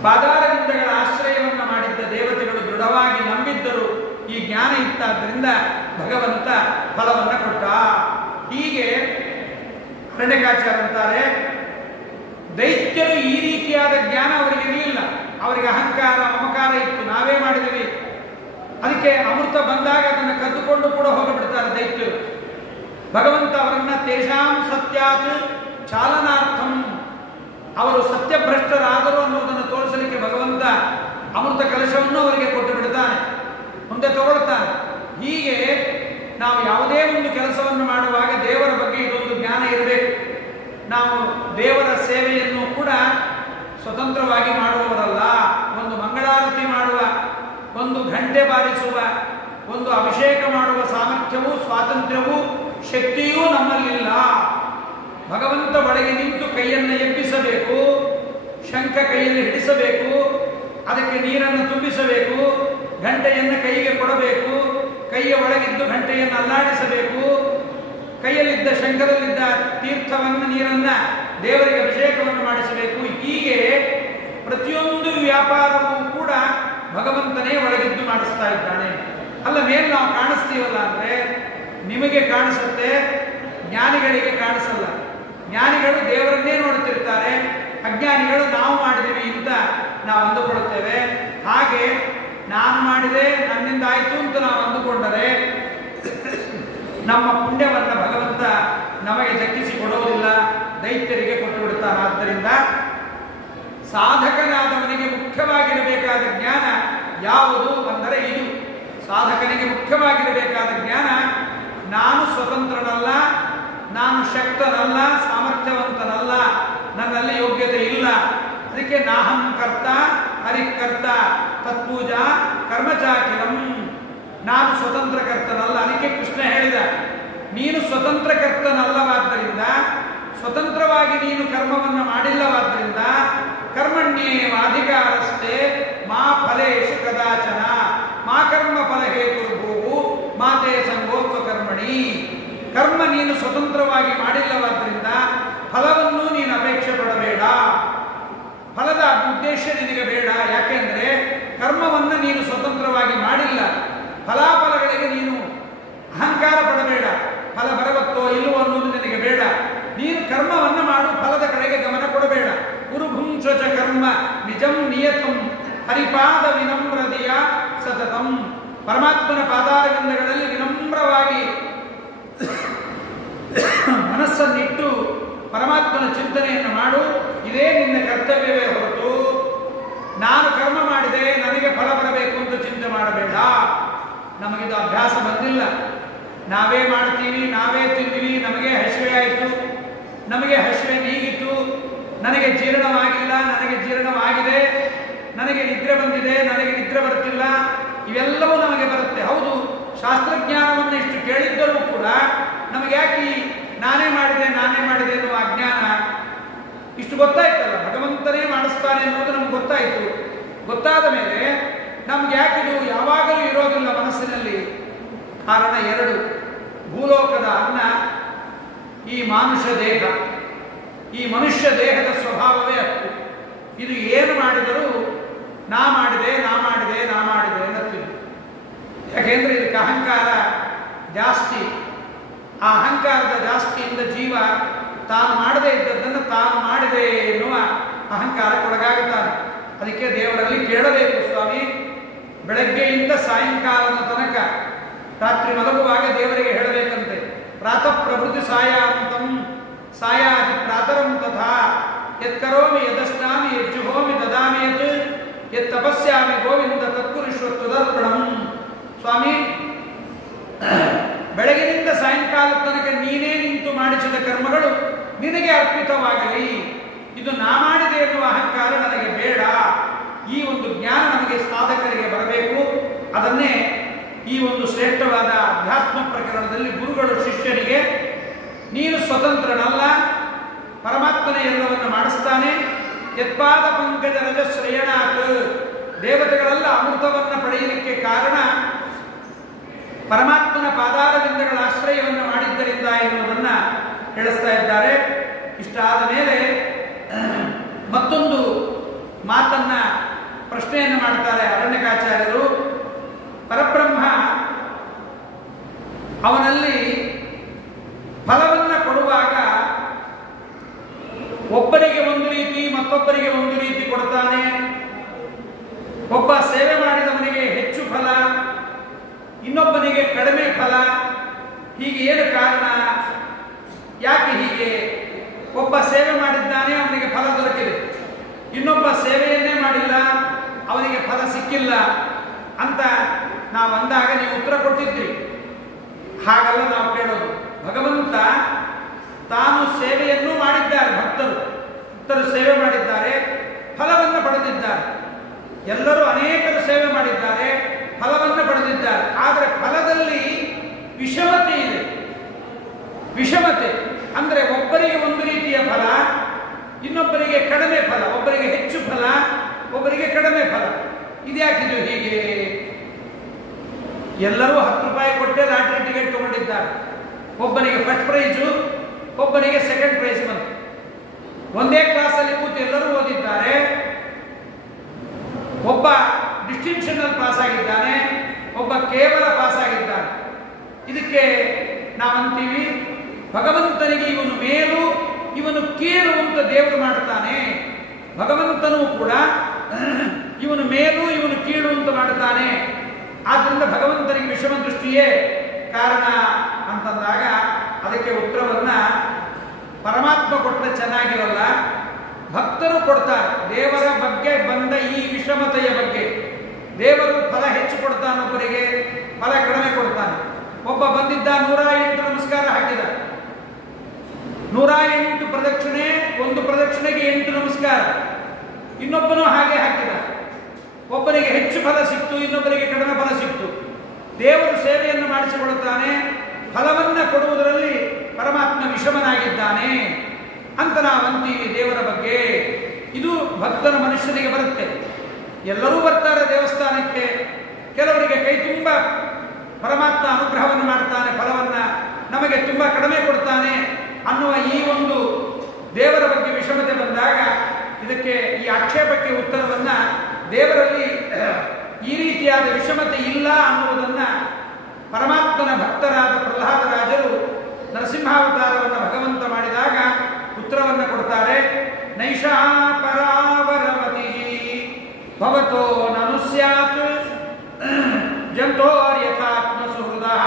ಪಾದಾರವಿಂದಗಳ ಆಶ್ರಯವನ್ನು ಮಾಡಿದ್ದ ದೇವತೆಗಳು ದೃಢವಾಗಿ ನಂಬಿದ್ದರು. ಈ ಜ್ಞಾನ ಇತ್ತಾದ್ದರಿಂದ ಭಗವಂತ ಫಲವನ್ನು ಕೊಟ್ಟ. ಹೀಗೆ ಅರಣ್ಯಕಾಚಾರ್ಯ ಅಂತಾರೆ, ದೈತ್ಯರು ಈ ರೀತಿಯಾದ ಜ್ಞಾನ ಅವರಿಗೆ ಇರಲಿಲ್ಲ. ಅವರಿಗೆ ಅಹಂಕಾರ ಮಮಕಾರ ಇತ್ತು, ನಾವೇ ಮಾಡಿದ್ವಿ. ಅದಕ್ಕೆ ಅಮೃತ ಬಂದಾಗ ಅದನ್ನು ಕದ್ದುಕೊಂಡು ಕೂಡ ಹೋಗಿಬಿಡ್ತಾರೆ ದೈತ್ಯರು. ಭಗವಂತ ಅವರನ್ನ ತೇಷಾಂ ಸತ್ಯಾತ್ ಚಾಲನಾರ್ಥಂ, ಅವರು ಸತ್ಯಭ್ರಷ್ಟರಾದರು ಅನ್ನೋದನ್ನು ತೋರಿಸಲಿಕ್ಕೆ ಭಗವಂತ ಅಮೃತ ಕಲಶವನ್ನು ಅವರಿಗೆ ಕೊಟ್ಟು ಬಿಡ್ತಾನೆ, ಮುಂದೆ ತಗೊಳ್ತಾನೆ. ಹೀಗೆ ನಾವು ಯಾವುದೇ ಒಂದು ಕೆಲಸವನ್ನು ಮಾಡುವಾಗ ದೇವರ ಬಗ್ಗೆ ಇದೊಂದು ಜ್ಞಾನ ಇರಬೇಕು. ನಾವು ದೇವರ ಸೇವೆಯನ್ನು ಕೂಡ ಸ್ವತಂತ್ರವಾಗಿ ಮಾಡುವವರಲ್ಲ. ಒಂದು ಮಂಗಳಾರತಿ ಮಾಡುವ, ಒಂದು ಘಂಟೆ ಬಾರಿಸುವ, ಒಂದು ಅಭಿಷೇಕ ಮಾಡುವ ಸಾಮರ್ಥ್ಯವೂ ಸ್ವಾತಂತ್ರ್ಯವೂ ಶಕ್ತಿಯೂ ನಮ್ಮಲ್ಲಿಲ್ಲ. ಭಗವಂತ ಒಳಗೆ ನಿಂತು ಕೈಯನ್ನು ಎಬ್ಬಿಸಬೇಕು, ಶಂಖ ಕೈಯಲ್ಲಿ ಹಿಡಿಸಬೇಕು, ಅದಕ್ಕೆ ನೀರನ್ನು ತುಂಬಿಸಬೇಕು, ಘಂಟೆಯನ್ನು ಕೈಗೆ ಕೊಡಬೇಕು, ಕೈಯ ಒಳಗಿದ್ದು ಘಂಟೆಯನ್ನು ಅಲ್ಲಾಡಿಸಬೇಕು, ಕೈಯಲ್ಲಿದ್ದ ಶಂಖದಲ್ಲಿದ್ದ ತೀರ್ಥವನ್ನು ನೀರನ್ನು ದೇವರಿಗೆ ಅಭಿಷೇಕವನ್ನು ಮಾಡಿಸಬೇಕು. ಹೀಗೆ ಪ್ರತಿಯೊಂದು ವ್ಯಾಪಾರವೂ ಕೂಡ ಭಗವಂತನೇ ಒಳಗಿದ್ದು ಮಾಡಿಸ್ತಾ ಇದ್ದಾನೆ. ಅಲ್ಲ ಮೇಲೆ ನಾವು ಕಾಣಿಸ್ತೀವಲ್ಲ ಅಂದರೆ ನಿಮಗೆ ಕಾಣಿಸುತ್ತೆ, ಜ್ಞಾನಿಗಳಿಗೆ ಕಾಣಿಸಲ್ಲ. ಜ್ಞಾನಿಗಳು ದೇವರನ್ನೇ ನೋಡ್ತಿರ್ತಾರೆ, ಅಜ್ಞಾನಿಗಳು ನಾವು ಮಾಡಿದೀವಿ ಅಂತ ನಾವು ಅಂದುಕೊಳ್ಳುತ್ತೇವೆ. ಹಾಗೆ ನಾನು ಮಾಡಿದೆ, ನನ್ನಿಂದ ಆಯಿತು ಅಂತ ನಾವು ಅಂದುಕೊಂಡರೆ ನಮ್ಮ ಪುಣ್ಯವನ್ನು ಭಗವಂತ ನಮಗೆ ದಕ್ಕಿಸಿ ಕೊಡುವುದಿಲ್ಲ, ದೈತ್ಯರಿಗೆ ಕೊಟ್ಟು ಬಿಡುತ್ತಾನೆ. ಆದ್ದರಿಂದ ಸಾಧಕನಾದವನಿಗೆ ಮುಖ್ಯವಾಗಿರಬೇಕಾದ ಜ್ಞಾನ ಯಾವುದು ಅಂದರೆ ಇದು. ಸಾಧಕನಿಗೆ ಮುಖ್ಯವಾಗಿರಬೇಕಾದ ಜ್ಞಾನ, ನಾನು ಸ್ವತಂತ್ರನಲ್ಲ, ನಾನು ಶಕ್ತನಲ್ಲ, ಸಾಮರ್ಥ್ಯವಂತನಲ್ಲ, ನನ್ನಲ್ಲಿ ಯೋಗ್ಯತೆ ಇಲ್ಲ. ಅದಕ್ಕೆ ನಾಹಂ ಕರ್ತ ಹರಿಕರ್ತ ತತ್ಪೂಜಾ ಕರ್ಮಚಾಕಿಲಂ, ನಾನು ಸ್ವತಂತ್ರ ಕರ್ತನಲ್ಲ. ಅದಕ್ಕೆ ಕೃಷ್ಣ ಹೇಳಿದ, ನೀನು ಸ್ವತಂತ್ರ ಕರ್ತನಲ್ಲವಾದ್ದರಿಂದ, ಸ್ವತಂತ್ರವಾಗಿ ನೀನು ಕರ್ಮವನ್ನು ಮಾಡಿಲ್ಲವಾದ್ದರಿಂದ, ಕರ್ಮಣ್ಯೇವಾಧಿಕಾರಸ್ಥೆ ಮಾ ಫಲೇಶು ಕದಾಚನ ಮಾ ಕರ್ಮ ಫಲಹೇತುರ್ಭೂವು ಮಾತೇ ಸಂಗೋಸ್ತು ಕರ್ಮಣಿ. ಕರ್ಮ ನೀನು ಸ್ವತಂತ್ರವಾಗಿ ಮಾಡಿಲ್ಲವಾದ್ದರಿಂದ ಫಲವನ್ನು ನೀನು ಅಪೇಕ್ಷೆ ಪಡಬೇಡ, ಫಲದ ಉದ್ದೇಶ ನಿನಗೆ ಬೇಡ. ಯಾಕೆಂದರೆ ಕರ್ಮವನ್ನು ನೀನು ಸ್ವತಂತ್ರವಾಗಿ ಮಾಡಿಲ್ಲ. ಫಲಾಫಲಗಳಿಗೆ ನೀನು ಅಹಂಕಾರ ಪಡಬೇಡ, ಫಲ ಬರವತ್ತೋ ಇಲ್ಲವೋ ಅನ್ನೋದು ನಿನಗೆ ಬೇಡ. ನೀನು ಕರ್ಮವನ್ನು ಮಾಡು, ಫಲದ ಕಡೆಗೆ ಗಮನ ಕೊಡಬೇಡ. ಗುರುಭುಂಸಚ ಕರ್ಮ ನಿಜಂ ನಿಯತಂ ಹರಿಪಾದ ವಿನಮ್ರದಿಯ ಸತತಂ. ಪರಮಾತ್ಮನ ಪಾದಾರವಿಂದಗಳಲ್ಲಿ ವಿನಮ್ರವಾಗಿ ಮನಸ್ಸನ್ನಿಟ್ಟು ಪರಮಾತ್ಮನ ಚಿಂತನೆಯನ್ನು ಮಾಡು. ಇದೇ ನಿನ್ನ ಕರ್ತವ್ಯವೇ ಹೊರತು ನಾನು ಕರ್ಮ ಮಾಡಿದೆ ನನಗೆ ಫಲ ಬರಬೇಕು ಅಂತ ಚಿಂತೆ ಮಾಡಬೇಡ. ನಮಗಿದು ಅಭ್ಯಾಸ ಬಂದಿಲ್ಲ. ನಾವೇ ಮಾಡ್ತೀವಿ, ನಾವೇ ತಿಂತೀವಿ, ನಮಗೆ ಹಸಿವೆ ಆಯಿತು, ನಮಗೆ ಹಸಿವೆ ನೀಗಿತು, ನನಗೆ ಜೀರ್ಣವಾಗಿಲ್ಲ, ನನಗೆ ಜೀರ್ಣವಾಗಿದೆ, ನನಗೆ ನಿದ್ರೆ ಬಂದಿದೆ, ನನಗೆ ನಿದ್ರೆ ಬರ್ತಿಲ್ಲ, ಇವೆಲ್ಲವೂ ನಮಗೆ ಬರುತ್ತೆ. ಹೌದು, ಶಾಸ್ತ್ರಜ್ಞಾನವನ್ನು ಇಷ್ಟು ಕೇಳಿದ್ದರೂ ಕೂಡ ನಮಗೆ ಯಾಕೆ ನಾನೇ ಮಾಡಿದೆ ಎನ್ನುವ ಅಜ್ಞಾನ ಇಷ್ಟು ಗೊತ್ತಾಯ್ತಲ್ಲ, ಭಗವಂತನೇ ಮಾಡಿಸ್ತಾನೆ ಅನ್ನೋದು ನಮ್ಗೆ ಗೊತ್ತಾಯಿತು. ಗೊತ್ತಾದ ಮೇಲೆ ನಮ್ಗೆ ಯಾಕಿದು ಯಾವಾಗಲೂ ಇರೋದಿಲ್ಲ ಮನಸ್ಸಿನಲ್ಲಿ? ಕಾರಣ ಎರಡು. ಭೂಲೋಕದ ಅನ್ನ, ಈ ಮಾನುಷ ದೇಹ. ಈ ಮನುಷ್ಯ ದೇಹದ ಸ್ವಭಾವವೇ ಅಷ್ಟು. ಇದು ಏನು ಮಾಡಿದರೂ ನಾ ಮಾಡಿದೆ ಅನ್ನತ್ತೀವಿ. ಯಾಕೆಂದ್ರೆ ಇದಕ್ಕೆ ಅಹಂಕಾರ ಜಾಸ್ತಿ. ಆ ಅಹಂಕಾರದ ಜಾಸ್ತಿಯಿಂದ ಜೀವ ತಾನು ಮಾಡದೇ ಇದ್ದದ್ದನ್ನು ತಾನು ಮಾಡಿದೆ ಎನ್ನುವ ಅಹಂಕಾರಕ್ಕೊಳಗಾಗುತ್ತಾನೆ. ಅದಕ್ಕೆ ದೇವರಲ್ಲಿ ಕೇಳಬೇಕು, ಸ್ವಾಮಿ ಬೆಳಗ್ಗೆಯಿಂದ ಸಾಯಂಕಾಲದ ತನಕ ರಾತ್ರಿ ಮಲಗುವಾಗ ದೇವರಿಗೆ ಹೇಳಬೇಕಂತೆ, ಪ್ರಾತಃ ಪ್ರಭೃತಿ ಸಾಯಾಂತಂ ಸಾಯಾದಿ ಪ್ರಾತರಂ ತಥಾ ಯತ್ಕರೋಮಿ ಯದಶ್ನಾಮಿ ಯಜ್ಜುಹೋಮಿ ದದಾಮಿ ಯತ್ ಯತ್ ತಪಸ್ಯಾಮಿ ಗೋವಿಂದ ತತ್ಕುರುಷ್ವ ತ್ವದರ್ಪಣಂ. ಸ್ವಾಮಿ ಬೆಳಗಿನಿಂದ ಸಾಯಂಕಾಲದ ತನಕ ನೀನೇ ನಿಂತು ಮಾಡಿಸಿದ ಕರ್ಮಗಳು ನಿನಗೆ ಅರ್ಪಿತವಾಗಲಿ. ಇದು ನಾ ಮಾಡಿದೆ ಎನ್ನುವ ಅಹಂಕಾರ ನನಗೆ ಬೇಡ. ಈ ಒಂದು ಜ್ಞಾನ ನಮಗೆ ಸಾಧಕರಿಗೆ ಬರಬೇಕು. ಅದನ್ನೇ ಈ ಒಂದು ಶ್ರೇಷ್ಠವಾದ ಅಧ್ಯಾತ್ಮ ಪ್ರಕರಣದಲ್ಲಿ ಗುರುಗಳು ಶಿಷ್ಯರಿಗೆ, ನೀನು ಸ್ವತಂತ್ರನಲ್ಲ, ಪರಮಾತ್ಮನೇ ಎಲ್ಲವನ್ನು ಮಾಡಿಸ್ತಾನೆ. ಯತ್ಪಾದ ಪಂಕಜ ರಜ ಶ್ರೇಯಣಾತ್, ದೇವತೆಗಳೆಲ್ಲ ಅಮೃತವನ್ನು ಪಡೆಯಲಿಕ್ಕೆ ಕಾರಣ ಪರಮಾತ್ಮನ ಪಾದಾರವಿಂದಗಳ ಆಶ್ರಯವನ್ನು ಮಾಡಿದ್ದರಿಂದ ಎನ್ನುವುದನ್ನು ಹೇಳಿಸ್ತಾ ಇದ್ದಾರೆ. ಇಷ್ಟಾದ ಮೇಲೆ ಮತ್ತೊಂದು ಮಾತನ್ನ ಪ್ರಶ್ನೆಯನ್ನು ಮಾಡ್ತಾರೆ ಅರಣ್ಯಕಾಚಾರ್ಯರು. ಪರಬ್ರಹ್ಮ ಅವನಲ್ಲಿ ಫಲವನ್ನು ಕೊಡುವಾಗ ಒಬ್ಬರಿಗೆ ಒಂದು ರೀತಿ ಮತ್ತೊಬ್ಬರಿಗೆ ಒಂದು ರೀತಿ ಕೊಡ್ತಾನೆ. ಒಬ್ಬ ಸೇವೆ ಮಾಡಿದವನಿಗೆ ಹೆಚ್ಚು ಫಲ, ಇನ್ನೊಬ್ಬನಿಗೆ ಕಡಿಮೆ ಫಲ. ಹೀಗೆ ಏನು ಕಾರಣ? ಯಾಕೆ ಹೀಗೆ? ಒಬ್ಬ ಸೇವೆ ಮಾಡಿದ್ದಾನೆ, ಅವನಿಗೆ ಫಲ ದೊರಕಿದೆ. ಇನ್ನೊಬ್ಬ ಸೇವೆಯನ್ನೇ ಮಾಡಿಲ್ಲ, ಅವನಿಗೆ ಫಲ ಸಿಕ್ಕಿಲ್ಲ ಅಂತ ನಾವು ಅಂದಾಗ ನೀವು ಉತ್ತರ ಕೊಟ್ಟಿದ್ರಿ. ಹಾಗಲ್ಲ ನಾವು ಕೇಳೋದು. ಭಗವಂತ ತಾನು ಸೇವೆಯನ್ನೂ ಮಾಡಿದ್ದಾರೆ, ಭಕ್ತರು ಸೇವೆ ಮಾಡಿದ್ದಾರೆ, ಫಲವನ್ನು ಪಡೆದಿದ್ದಾರೆ. ಎಲ್ಲರೂ ಅನೇಕರು ಸೇವೆ ಮಾಡಿದ್ದಾರೆ, ಫಲವನ್ನು ಪಡೆದಿದ್ದಾರೆ. ಆದರೆ ಫಲದಲ್ಲಿ ವಿಷಮತೆ ಇದೆ. ವಿಷಮತೆ ಅಂದರೆ ಒಬ್ಬರಿಗೆ ಒಂದು ರೀತಿಯ ಫಲ, ಇನ್ನೊಬ್ಬರಿಗೆ ಕಡಿಮೆ ಫಲ, ಒಬ್ಬರಿಗೆ ಹೆಚ್ಚು ಫಲ, ಒಬ್ಬರಿಗೆ ಕಡಿಮೆ ಫಲ. ಇದ್ಯಾಕಿದು ಹೀಗೆ? ಎಲ್ಲರೂ 10 ರೂಪಾಯಿ ಕೊಟ್ಟೆ ಲಾಟರಿ ಟಿಕೆಟ್ ತಗೊಂಡಿದ್ದಾರೆ. ಒಬ್ಬನಿಗೆ ಫಸ್ಟ್ ಪ್ರೈಜು, ಒಬ್ಬನಿಗೆ ಸೆಕೆಂಡ್ ಪ್ರೈಸ್ ಬಂತು. ಒಂದೇ ಕ್ಲಾಸಲ್ಲಿ ಕೂತು ಎಲ್ಲರೂ ಓದಿದ್ದಾರೆ. ಒಬ್ಬ ಡಿಸ್ಟಿಂಕ್ಷನ್ ಅಲ್ಲಿ ಪಾಸ್ ಆಗಿದ್ದಾನೆ, ಒಬ್ಬ ಕೇವಲ ಪಾಸ್ ಆಗಿದ್ದಾನೆ. ಇದಕ್ಕೆ ನಾವಂತೀವಿ ಭಗವಂತನಿಗೆ ಇವನು ಮೇಲು, ಇವನು ಕೀಳು ಅಂತ ದೇವರು ಮಾಡ್ತಾನೆ. ಭಗವಂತನೂ ಕೂಡ ಇವನು ಮೇಲು, ಇವನು ಕೀಳು ಅಂತ ಮಾಡ್ತಾನೆ. ಆದ್ದರಿಂದ ಭಗವಂತನಿಗೆ ವಿಷಮ ದೃಷ್ಟಿಯೇ ಕಾರಣ ಅಂತಂದಾಗ ಅದಕ್ಕೆ ಉತ್ತರವನ್ನ ಪರಮಾತ್ಮ ಕೊಟ್ಟರೆ ಚೆನ್ನಾಗಿರಲ್ಲ, ಭಕ್ತರು ಕೊಡ್ತಾರೆ. ದೇವರ ಬಗ್ಗೆ ಬಂದ ಈ ವಿಷಮತೆಯ ಬಗ್ಗೆ ದೇವರು ಫಲ ಹೆಚ್ಚು ಕೊಡ್ತಾನೆ, ಒಬ್ಬರಿಗೆ ಫಲ ಕಡಿಮೆ ಕೊಡ್ತಾನೆ. ಒಬ್ಬ ಬಂದಿದ್ದ 108 ನಮಸ್ಕಾರ ಹಾಕಿದ, 108 ಪ್ರದಕ್ಷಿಣೆ, ಒಂದು ಪ್ರದಕ್ಷಿಣೆಗೆ 8 ನಮಸ್ಕಾರ. ಇನ್ನೊಬ್ಬನು ಹಾಗೆ ಹಾಕಿದ, ಒಬ್ಬನಿಗೆ ಹೆಚ್ಚು ಫಲ ಸಿಕ್ತು, ಇನ್ನೊಬ್ಬರಿಗೆ ಕಡಿಮೆ ಫಲ ಸಿಕ್ತು. ದೇವರು ಸೇವೆಯನ್ನು ಮಾಡಿಸಿಕೊಡುತ್ತಾನೆ, ಫಲವನ್ನು ಕೊಡುವುದರಲ್ಲಿ ಪರಮಾತ್ಮ ವಿಷಮನಾಗಿದ್ದಾನೆ ಅಂತ ನಾವಂತೀವಿ ದೇವರ ಬಗ್ಗೆ. ಇದು ಭಕ್ತನ ಮನುಷ್ಯನಿಗೆ ಬರುತ್ತೆ. ಎಲ್ಲರೂ ಬರ್ತಾರೆ ದೇವಸ್ಥಾನಕ್ಕೆ, ಕೆಲವರಿಗೆ ಕೈ ತುಂಬ ಪರಮಾತ್ಮ ಅನುಗ್ರಹವನ್ನು ಮಾಡ್ತಾನೆ, ಫಲವನ್ನು ನಮಗೆ ತುಂಬ ಕಡಿಮೆ ಕೊಡ್ತಾನೆ ಅನ್ನುವ ಈ ಒಂದು ದೇವರ ಬಗ್ಗೆ ವಿಷಮತೆ ಬಂದಾಗ ಇದಕ್ಕೆ ಈ ಆಕ್ಷೇಪಕ್ಕೆ ಉತ್ತರವನ್ನ ದೇವರಲ್ಲಿ ಈ ರೀತಿಯಾದ ವಿಷಮತೆ ಇಲ್ಲ ಅನ್ನುವುದನ್ನ ಪರಮಾತ್ಮನ ಭಕ್ತರಾದ ಪ್ರಹ್ಲಾದರಾಜರು ನರಸಿಂಹಾವತಾರವನ್ನು ಭಗವಂತ ಮಾಡಿದಾಗ ಉತ್ತರವನ್ನು ಕೊಡ್ತಾರೆ. ನೈಷಾ ಪರಾವರಮತಿ ಭವತೋ ನನು ಸ್ಯಾತ್ ಜಂತೋರ್ಯಥಾತ್ಮ ಸುಹೃದಃ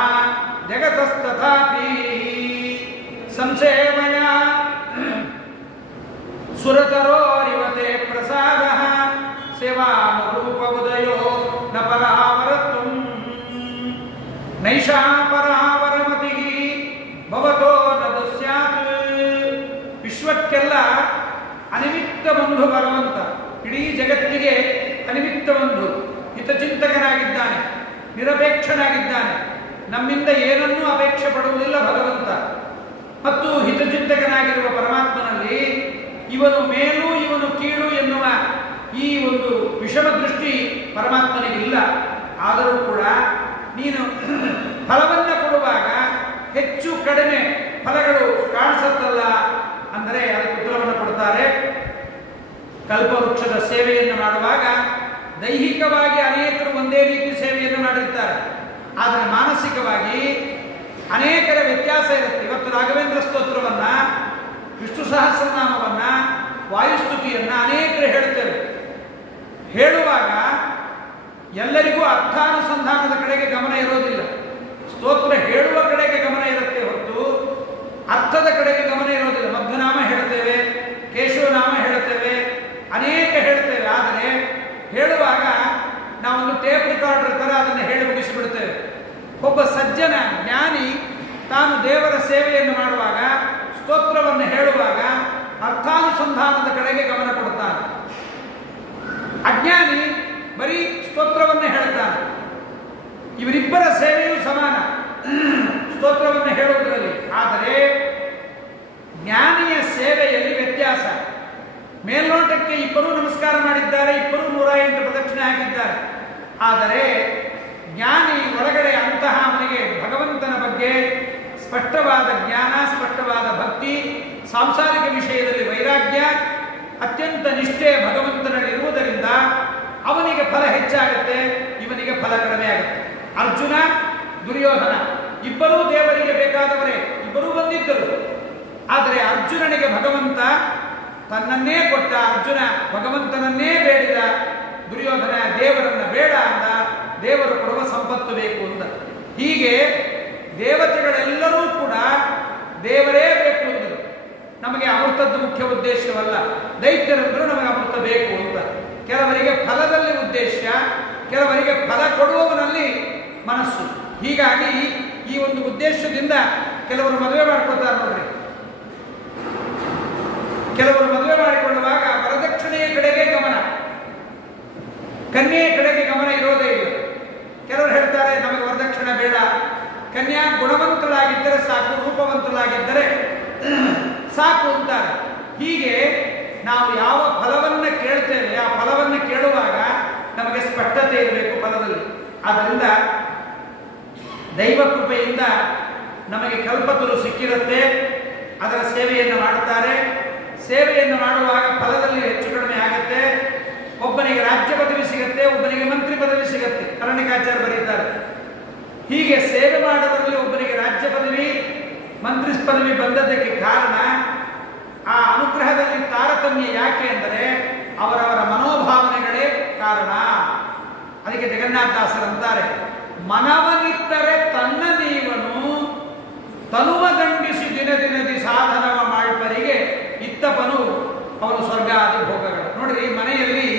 ಜಗತಸ್ತಥಾಪಿ ಸಂಸೇವಯ ಸುರತರೋರಿವತೆ ಪ್ರಸಾದಃ ಸೇವಾನುರೂಪ ಉದಯೋ ನ ಪರಾವರತ್ವಂ. ನೈಷಾ ಪರಾವರಮತಿ ಭವತೋ ನದು ಸ್ಯಾತ್. ವಿಶ್ವಕ್ಕೆಲ್ಲ ಅನಿಮಿತ್ತ ಬಂಧು ಭಗವಂತ, ಇಡೀ ಜಗತ್ತಿಗೆ ಅನಿಮಿತ್ತ ಬಂಧು, ಹಿತಚಿಂತಕನಾಗಿದ್ದಾನೆ, ನಿರಪೇಕ್ಷನಾಗಿದ್ದಾನೆ. ನಮ್ಮಿಂದ ಏನನ್ನೂ ಅಪೇಕ್ಷೆ ಪಡುವುದಿಲ್ಲ ಭಗವಂತ. ಮತ್ತು ಹಿತಚಿಂತಕನಾಗಿರುವ ಪರಮಾತ್ಮನಲ್ಲಿ ಇವನು ವಿಷಮ ದೃಷ್ಟಿ ಪರಮಾತ್ಮನಿಗಿಲ್ಲ. ಆದರೂ ಕೂಡ ನೀನು ಫಲವನ್ನು ಕೊಡುವಾಗ ಹೆಚ್ಚು ಕಡಿಮೆ ಫಲಗಳು ಕಾಣಿಸುತ್ತಲ್ಲ ಅಂದರೆ ಅದಕ್ಕೆ ಉತ್ತರವನ್ನು ಕೊಡ್ತಾರೆ. ಕಲ್ಪವೃಕ್ಷದ ಸೇವೆಯನ್ನು ಮಾಡುವಾಗ ದೈಹಿಕವಾಗಿ ಅನೇಕರು ಒಂದೇ ರೀತಿ ಸೇವೆಯನ್ನು ಮಾಡಿರ್ತಾರೆ, ಆದರೆ ಮಾನಸಿಕವಾಗಿ ಅನೇಕರ ವ್ಯತ್ಯಾಸ ಇರುತ್ತೆ. ಇವತ್ತು ರಾಘವೇಂದ್ರ ಸ್ತೋತ್ರವನ್ನ, ವಿಷ್ಣು ಸಹಸ್ರನಾಮವನ್ನ, ವಾಯುಸ್ತುತಿಯನ್ನ ಅನೇಕರು ಹೇಳ್ತೇವೆ. ಹೇಳುವಾಗ ಎಲ್ಲರಿಗೂ ಅರ್ಥಾನುಸಂಧಾನದ ಕಡೆಗೆ ಗಮನ ಇರೋದಿಲ್ಲ. ಸ್ತೋತ್ರ ಹೇಳುವ ಕಡೆಗೆ ಗಮನ ಇರುತ್ತೆ ಹೊರತು ಅರ್ಥದ ಕಡೆಗೆ ಗಮನ ಇರೋದಿಲ್ಲ. ಮಧ್ವನಾಮ ಹೇಳ್ತೇವೆ, ಕೇಶವನಾಮ ಹೇಳ್ತೇವೆ, ಅನೇಕ ಹೇಳ್ತೇವೆ. ಆದರೆ ಹೇಳುವಾಗ ನಾವೊಂದು ಟೇಪ್ ರೆಕಾರ್ಡರ್ ಥರ ಅದನ್ನು ಹೇಳಿ ಮುಗಿಸಿಬಿಡ್ತೇವೆ. ಒಬ್ಬ ಸಜ್ಜನ ಜ್ಞಾನಿ ತಾನು ದೇವರ ಸೇವೆಯನ್ನು ಮಾಡುವಾಗ, ಸ್ತೋತ್ರವನ್ನು ಹೇಳುವಾಗ ಅರ್ಥಾನುಸಂಧಾನದ ಕಡೆಗೆ ಗಮನ ಕೊಡ್ತಾನೆ. ಅಜ್ಞಾನಿ ಬರೀ ಸ್ತೋತ್ರವನ್ನೇ ಹೇಳ್ತಾನೆ. ಇವರಿಬ್ಬರ ಸೇವೆಯೂ ಸಮಾನ ಸ್ತೋತ್ರವನ್ನು ಹೇಳುವುದರಲ್ಲಿ. ಆದರೆ ಜ್ಞಾನಿಯ ಸೇವೆಯಲ್ಲಿ ವ್ಯತ್ಯಾಸ. ಮೇಲ್ನೋಟಕ್ಕೆ ಇಬ್ಬರೂ ನಮಸ್ಕಾರ ಮಾಡಿದ್ದಾರೆ, ಇಬ್ಬರೂ 108 ಪ್ರದಕ್ಷಿಣೆ ಹಾಕಿದ್ದಾರೆ. ಆದರೆ ಜ್ಞಾನಿ ಒಳಗಡೆ ಅಂತಹ ಅವನಿಗೆ ಭಗವಂತನ ಬಗ್ಗೆ ಸ್ಪಷ್ಟವಾದ ಜ್ಞಾನ, ಸ್ಪಷ್ಟವಾದ ಭಕ್ತಿ, ಸಾಂಸಾರಿಕ ವಿಷಯದಲ್ಲಿ ವೈರಾಗ್ಯ, ಅತ್ಯಂತ ನಿಷ್ಠೆ ಭಗವಂತನಲ್ಲಿ ಇರುವುದರಿಂದ ಅವನಿಗೆ ಫಲ ಹೆಚ್ಚಾಗುತ್ತೆ, ಇವನಿಗೆ ಫಲ ಕಡಿಮೆ ಆಗುತ್ತೆ. ಅರ್ಜುನ, ದುರ್ಯೋಧನ ಇಬ್ಬರೂ ದೇವರಿಗೆ ಬೇಕಾದವರೇ, ಇಬ್ಬರೂ ಬಂದಿದ್ದರು. ಆದರೆ ಅರ್ಜುನನಿಗೆ ಭಗವಂತ ತನ್ನನ್ನೇ ಕೊಟ್ಟ. ಅರ್ಜುನ ಭಗವಂತನನ್ನೇ ಬೇಡಿದ, ದುರ್ಯೋಧನ ದೇವರನ್ನ ಬೇಡ ಅಂದ. ದೇವರು ಕೊಡುವ ಸಂಪತ್ತು ಬೇಕು ಅಂತ. ಹೀಗೆ ದೇವತೆಗಳೆಲ್ಲರೂ ಕೂಡ ದೇವರೇ ಬೇಕು ಅಂದರು. ನಮಗೆ ಅಮೃತದ್ದು ಮುಖ್ಯ ಉದ್ದೇಶವಲ್ಲ. ದೈತ್ಯರಂದರೂ ನಮಗೆ ಅಮೃತ ಬೇಕು ಅಂತ. ಕೆಲವರಿಗೆ ಫಲದಲ್ಲಿ ಉದ್ದೇಶ, ಕೆಲವರಿಗೆ ಫಲ ಕೊಡುವವನಲ್ಲಿ ಮನಸ್ಸು. ಹೀಗಾಗಿ ಈ ಒಂದು ಉದ್ದೇಶದಿಂದ ಕೆಲವರು ಮದುವೆ ಮಾಡ್ಕೊಳ್ತಾರೆ ನೋಡ್ರಿ. ಕೆಲವರು ಮದುವೆ ಮಾಡಿಕೊಳ್ಳುವಾಗ ವರದಕ್ಷಿಣೆಯ ಕಡೆಗೆ ಗಮನ, ಕನ್ಯೆಯ ಕಡೆಗೆ ಗಮನ ಇರೋದೇ ಇಲ್ಲ. ಕೆಲವರು ಹೇಳ್ತಾರೆ ನಮಗೆ ವರದಕ್ಷಿಣೆ ಬೇಡ, ಕನ್ಯಾ ಗುಣವಂತರಾಗಿದ್ದರೆ ಸಾಕು, ರೂಪವಂತರಾಗಿದ್ದರೆ ಸಾಕು ಅಂತಾರೆ. ಹೀಗೆ ನಾವು ಯಾವ ಫಲವನ್ನು ಕೇಳ್ತೇವೆ ಆ ಫಲವನ್ನು ಕೇಳುವಾಗ ನಮಗೆ ಸ್ಪಷ್ಟತೆ ಇರಬೇಕು ಫಲದಲ್ಲಿ. ಆದ್ದರಿಂದ ದೈವ ಕೃಪೆಯಿಂದ ನಮಗೆ ಕಲ್ಪತರು ಸಿಕ್ಕಿರುತ್ತೆ, ಅದರ ಸೇವೆಯನ್ನು ಮಾಡುತ್ತಾರೆ. ಸೇವೆಯನ್ನು ಮಾಡುವಾಗ ಫಲದಲ್ಲಿ ಹೆಚ್ಚು ಕಡಿಮೆ ಆಗುತ್ತೆ. ಒಬ್ಬನಿಗೆ ರಾಜ್ಯ ಪದವಿ ಸಿಗುತ್ತೆ, ಒಬ್ಬನಿಗೆ ಮಂತ್ರಿ ಪದವಿ ಸಿಗುತ್ತೆ. ಅರಣ್ಯಕಾಚಾರ್ಯ ಬರೀತಾರೆ. ಹೀಗೆ ಸೇವೆ ಮಾಡೋದರಲ್ಲಿ ಒಬ್ಬನಿಗೆ ರಾಜ್ಯ ಪದವಿ, ಮಂತ್ರಿ ಪದವಿ ಬಂದದ್ದಕ್ಕೆ ಕಾರಣ ಆ ಅನುಗ್ರಹದಲ್ಲಿ ತಾರತಮ್ಯ ಯಾಕೆ ಅಂದರೆ ಅವರವರ ಮನೋಭಾವನೆಗಳೇ ಕಾರಣ. ಅದಕ್ಕೆ ಜಗನ್ನಾಥದಾಸರಂತಾರೆ, ಮನವನಿತ್ತರೆ ತನ್ನ ನೀವನು ತನುವ ದಂಡಿಸಿ ದಿನ ದಿನದಿ ಸಾಧನವ ಮಾಡ್ಪರಿಗೆ ಇತ್ತಪನು ಅವನು ಸ್ವರ್ಗ ಆದಿ ಭೋಗಗಳು. ನೋಡ್ರಿ, ಮನೆಯಲ್ಲಿ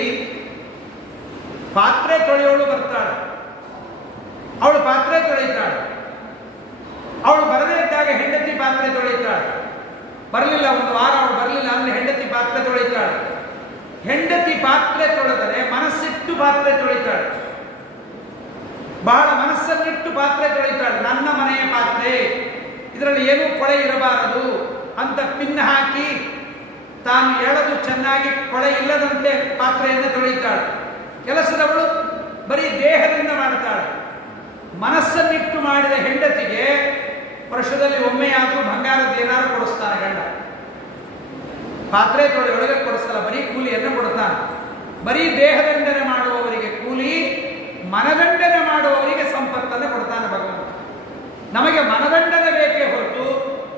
ಪಾತ್ರೆ ತೊಳೆಯೋಳು ಬರ್ತಾಳೆ, ಅವಳು ಪಾತ್ರೆ ತೊಳೆಯುತ್ತಾಳೆ. ಅವಳು ಬರದೇ ಇದ್ದಾಗ ಹೆಂಡತಿ ಪಾತ್ರೆ ತೊಳೆಯುತ್ತಾಳೆ. ಬರಲಿಲ್ಲ, ಒಂದು ವಾರ ಅವಳು ಬರಲಿಲ್ಲ ಅಂದ್ರೆ ಹೆಂಡತಿ ಪಾತ್ರೆ ತೊಳೆಯುತ್ತಾಳೆ. ಹೆಂಡತಿ ಪಾತ್ರೆ ತೊಳೆದರೆ ಮನಸ್ಸಿಟ್ಟು ಪಾತ್ರೆ ತೊಳೆಯುತ್ತಾಳೆ, ಬಹಳ ಮನಸ್ಸನ್ನಿಟ್ಟು ಪಾತ್ರೆ ತೊಳೆಯುತ್ತಾಳೆ. ನನ್ನ ಮನೆಯ ಪಾತ್ರೆ, ಇದರಲ್ಲಿ ಏನೂ ಕೊಳೆ ಇರಬಾರದು ಅಂತ ಪಿನ್ ಹಾಕಿ ತಾನು ಎಳೆದು ಚೆನ್ನಾಗಿ ಕೊಳೆ ಇಲ್ಲದಂತೆ ಪಾತ್ರೆಯನ್ನು ತೊಳೆಯುತ್ತಾಳೆ. ಕೆಲಸದವಳು ಬರೀ ದೇಹದಿಂದ ಮಾಡುತ್ತಾಳೆ. ಮನಸ್ಸನ್ನಿಟ್ಟು ಮಾಡಿದ ಹೆಂಡತಿಗೆ ವರ್ಷದಲ್ಲಿ ಒಮ್ಮೆಯಾದರೂ ಬಂಗಾರದ ಏನಾದರೂ ಕೊಡಿಸ್ತಾನೆ ಗಂಡ. ಪಾತ್ರೆ ತೊಳೆ ಒಳಗೆ ಕೊಡಿಸಲ್ಲ, ಬರೀ ಕೂಲಿಯನ್ನು ಕೊಡ್ತಾನೆ. ಬರೀ ದೇಹದಂಡನೆ ಮಾಡುವವರಿಗೆ ಕೂಲಿ, ಮನದಂಡನೆ ಮಾಡುವವರಿಗೆ ಸಂಪತ್ತನ್ನು ಕೊಡ್ತಾನೆ ಭಗವಂತ. ನಮಗೆ ಮನದಂಡನೆ ಬೇಕೇ ಹೊರತು